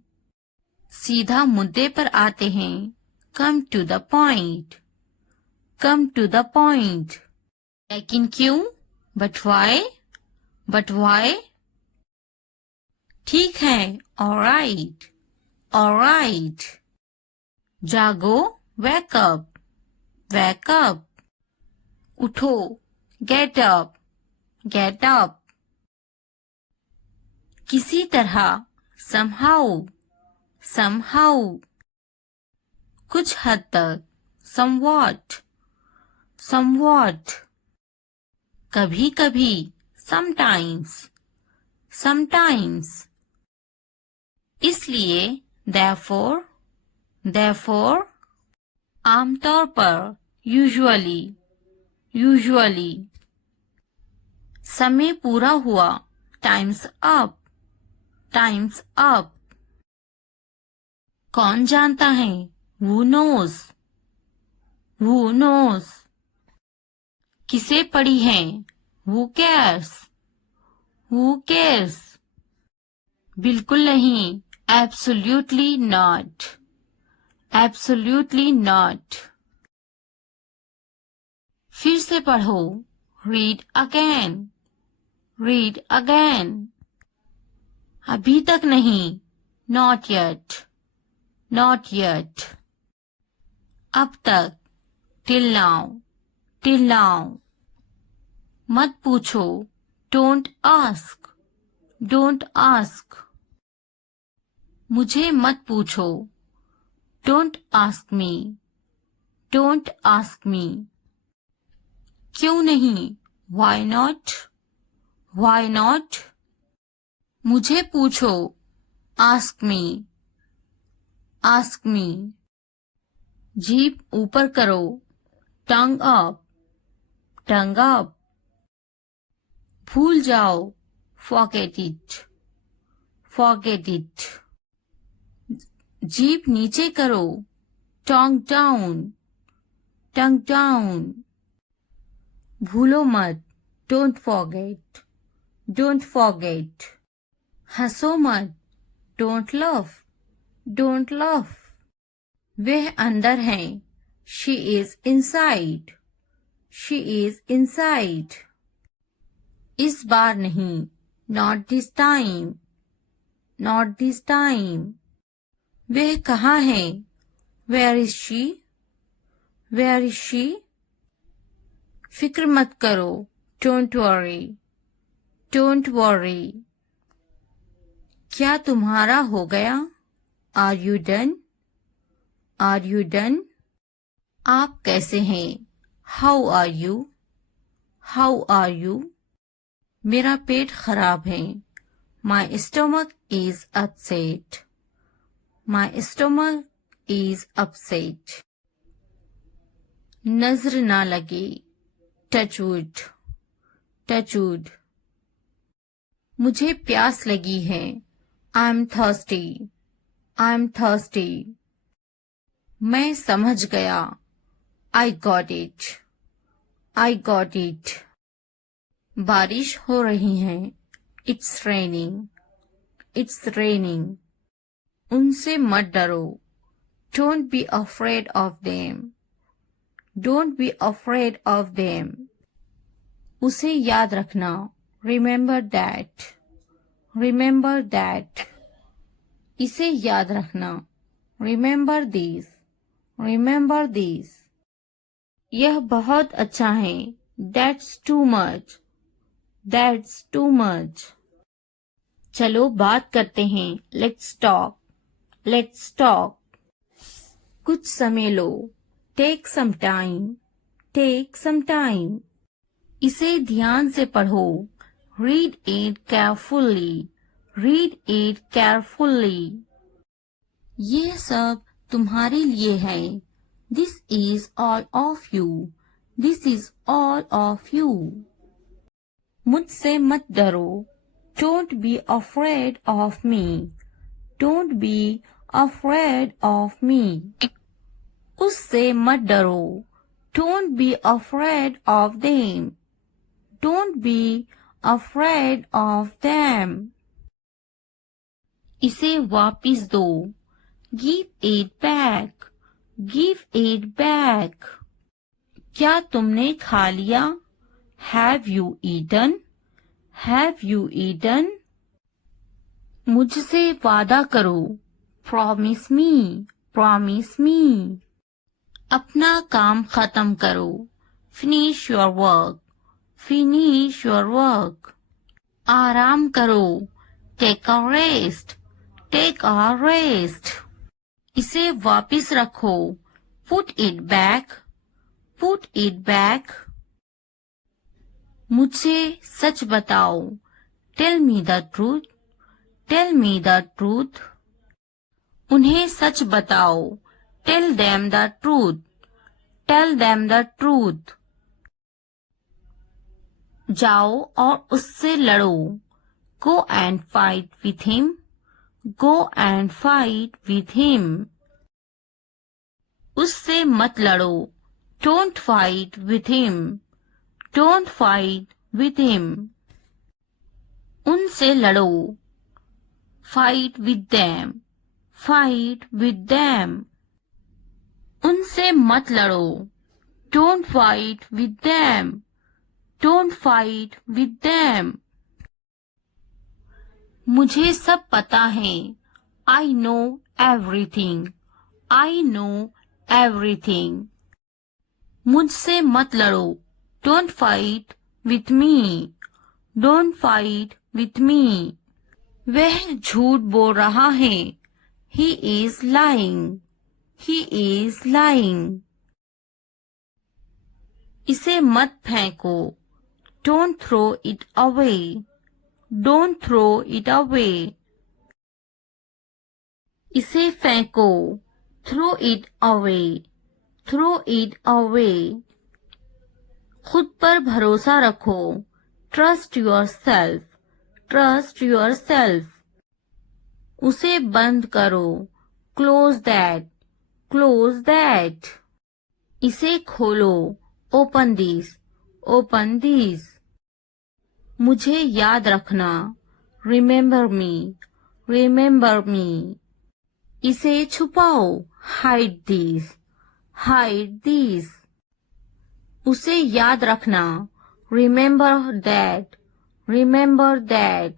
सीधा मुद्दे पर आते हैं. Come to the point. Come to the point. लेकिन क्यों? But why? But why? ठीक है. All right. All right. जागो. Wake up. Wake up. उठो. Get up. Get up. किसी तरह. Somehow. Somehow. कुछ हद तक. Somewhat. Somewhat. कभी कभी. Sometimes. Sometimes. इसलिए. Therefore. Therefore. आमतौर पर. Usually. Usually. समय पूरा हुआ. Time's up. Time's up. कौन जानता है? Who knows? Who knows? किसे पड़ी है? Who cares? Who cares? बिल्कुल नहीं. Absolutely not. Absolutely not. फिर से पढ़ो. Read again. Read again. अभी तक नहीं. Not yet. Not yet. अब तक. Till now. Till now. मत पूछो. Don't ask. Don't ask. मुझे मत पूछो. Don't ask me. Don't ask me. क्यों नहीं? Why not? Why not? मुझे पूछो. Ask me. Ask me. जीभ ऊपर करो. Tongue up. tongue up. भूल जाओ, forget it, forget it. जीभ नीचे करो, tongue down, tongue down. भूलो मत, don't forget, don't forget. हंसो मत, don't laugh, don't laugh. वह अंदर है, she is inside, she is inside. इस बार नहीं, not this time, not this time. वह कहाँ है, where is she, where is she. फिक्र मत करो, don't worry, don't worry. क्या तुम्हारा हो गया, are you done, are you done. आप कैसे हैं, how are you, how are you. मेरा पेट खराब है, my stomach is upset, my stomach is upset. नजर ना लगे, touch wood, touch wood. मुझे प्यास लगी है, I'm thirsty, I'm thirsty. मैं समझ गया, I got it, I got it. बारिश हो रही है, it's raining, it's raining. उनसे मत डरो, don't be afraid of them, don't be afraid of them. उसे याद रखना, remember that, remember that. इसे याद रखना, remember this, remember this. यह बहुत अच्छा है, that's too much, that's too much. चलो बात करते हैं, let's talk, let's talk. कुछ समय लो, take some time, take some time. इसे ध्यान से पढ़ो, read it carefully, read it carefully. ये सब तुम्हारे लिए है, this is all of you, this is all of you. मुझसे मत डरो, don't be afraid of me, don't be afraid of me. उससे मत डरो, don't be afraid of them, don't be afraid of them. इसे वापिस दो, give it back, give it back. क्या तुमने खा लिया, have you eaten, have you eaten. मुझसे वादा करो, promise me, promise me. अपना काम खत्म करो, finish your work, finish your work. आराम करो, take a rest, take a rest. इसे वापिस रखो, put it back, put it back. मुझसे सच बताओ, tell me the truth, tell me the truth. उन्हें सच बताओ, tell them the truth, tell them the truth. जाओ और उससे लड़ो, go and fight with him, go and fight with him. उससे मत लड़ो, don't fight with him, don't fight with him. उनसे लड़ो, fight with them, fight with them. उनसे मत लड़ो, don't fight with them, don't fight with them. मुझे सब पता है, I know everything, I know everything. मुझसे मत लड़ो, don't fight with me, don't fight with me. वह झूठ बोल रहा है, he is lying, he is lying. इसे मत फेंको, don't throw it away, don't throw it away. इसे फेंको, throw it away, throw it away. खुद पर भरोसा रखो। Trust yourself, trust yourself. उसे बंद करो। Close that, close that. इसे खोलो। Open this, open this. मुझे याद रखना। Remember me, remember me. इसे छुपाओ। Hide this, hide this. उसे याद रखना। Remember that, remember that.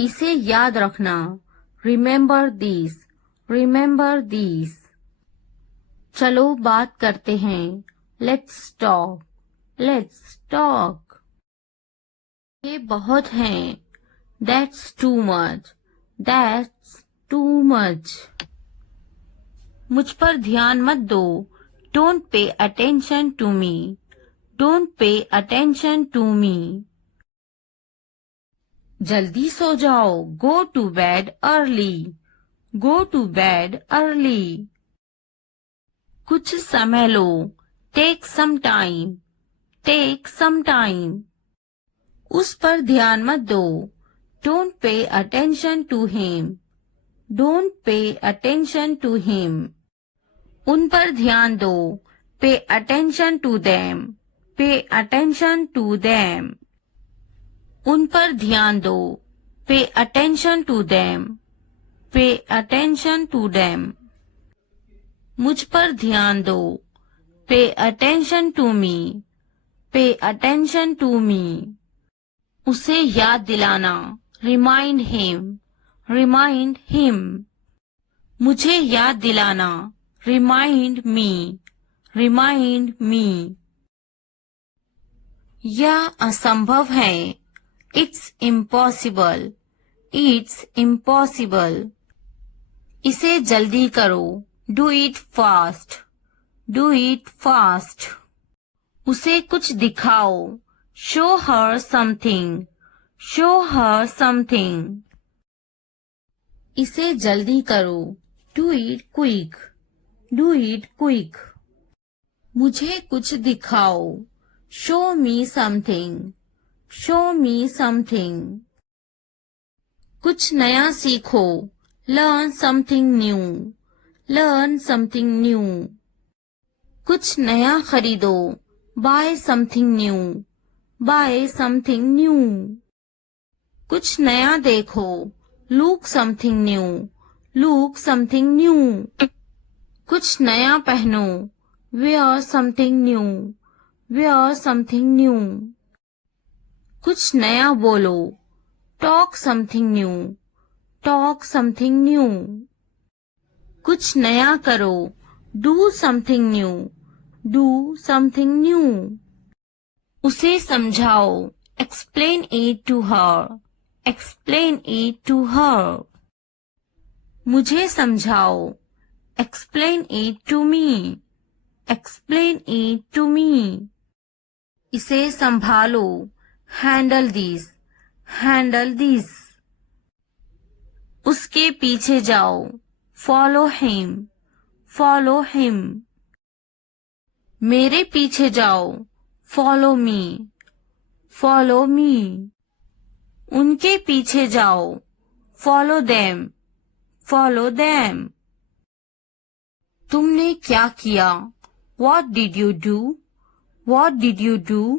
इसे याद रखना। Remember this, remember this. चलो बात करते हैं। Let's talk, let's talk. ये बहुत हैं। That's too much, that's too much. मुझ पर ध्यान मत दो। Don't pay attention to me, don't pay attention to me. जल्दी सो जाओ। Go to bed early, go to bed early. कुछ समय लो। Take some time, take some time. उस पर ध्यान मत दो। Don't pay attention to him, don't pay attention to him. उन पर ध्यान दो। Pay attention to them, pay attention to them. उन पर ध्यान दो। Pay attention to them, pay attention to them. मुझ पर ध्यान दो। पे अटेंशन टू मी, पे अटेंशन टू मी। उसे याद दिलाना। Remind him, remind him. मुझे याद दिलाना। Remind me, remind me. यह असंभव है। It's impossible, it's impossible. इसे जल्दी करो। Do it fast, do it fast. उसे कुछ दिखाओ। Show her something, show her something. इसे जल्दी करो। Do it quick, do it quick. मुझे कुछ दिखाओ। Show me something, show me something. कुछ नया सीखो। Learn something new, learn something new. कुछ नया खरीदो। Bye something new, buy something new. कुछ नया देखो। Look something new, look something new. कुछ नया पहनो। Wear something new, wear something new. कुछ नया बोलो। Talk something new, talk something new. कुछ नया करो। Do something new, do something new. उसे समझाओ। Explain it to her, explain it to her. मुझे समझाओ। Explain it to me, explain it to me. इसे संभालो। Handle this, handle this. उसके पीछे जाओ। Follow him, follow him. मेरे पीछे जाओ। Follow me, follow me. उनके पीछे जाओ। Follow them, follow them. तुमने क्या किया? What did you do? What did you do?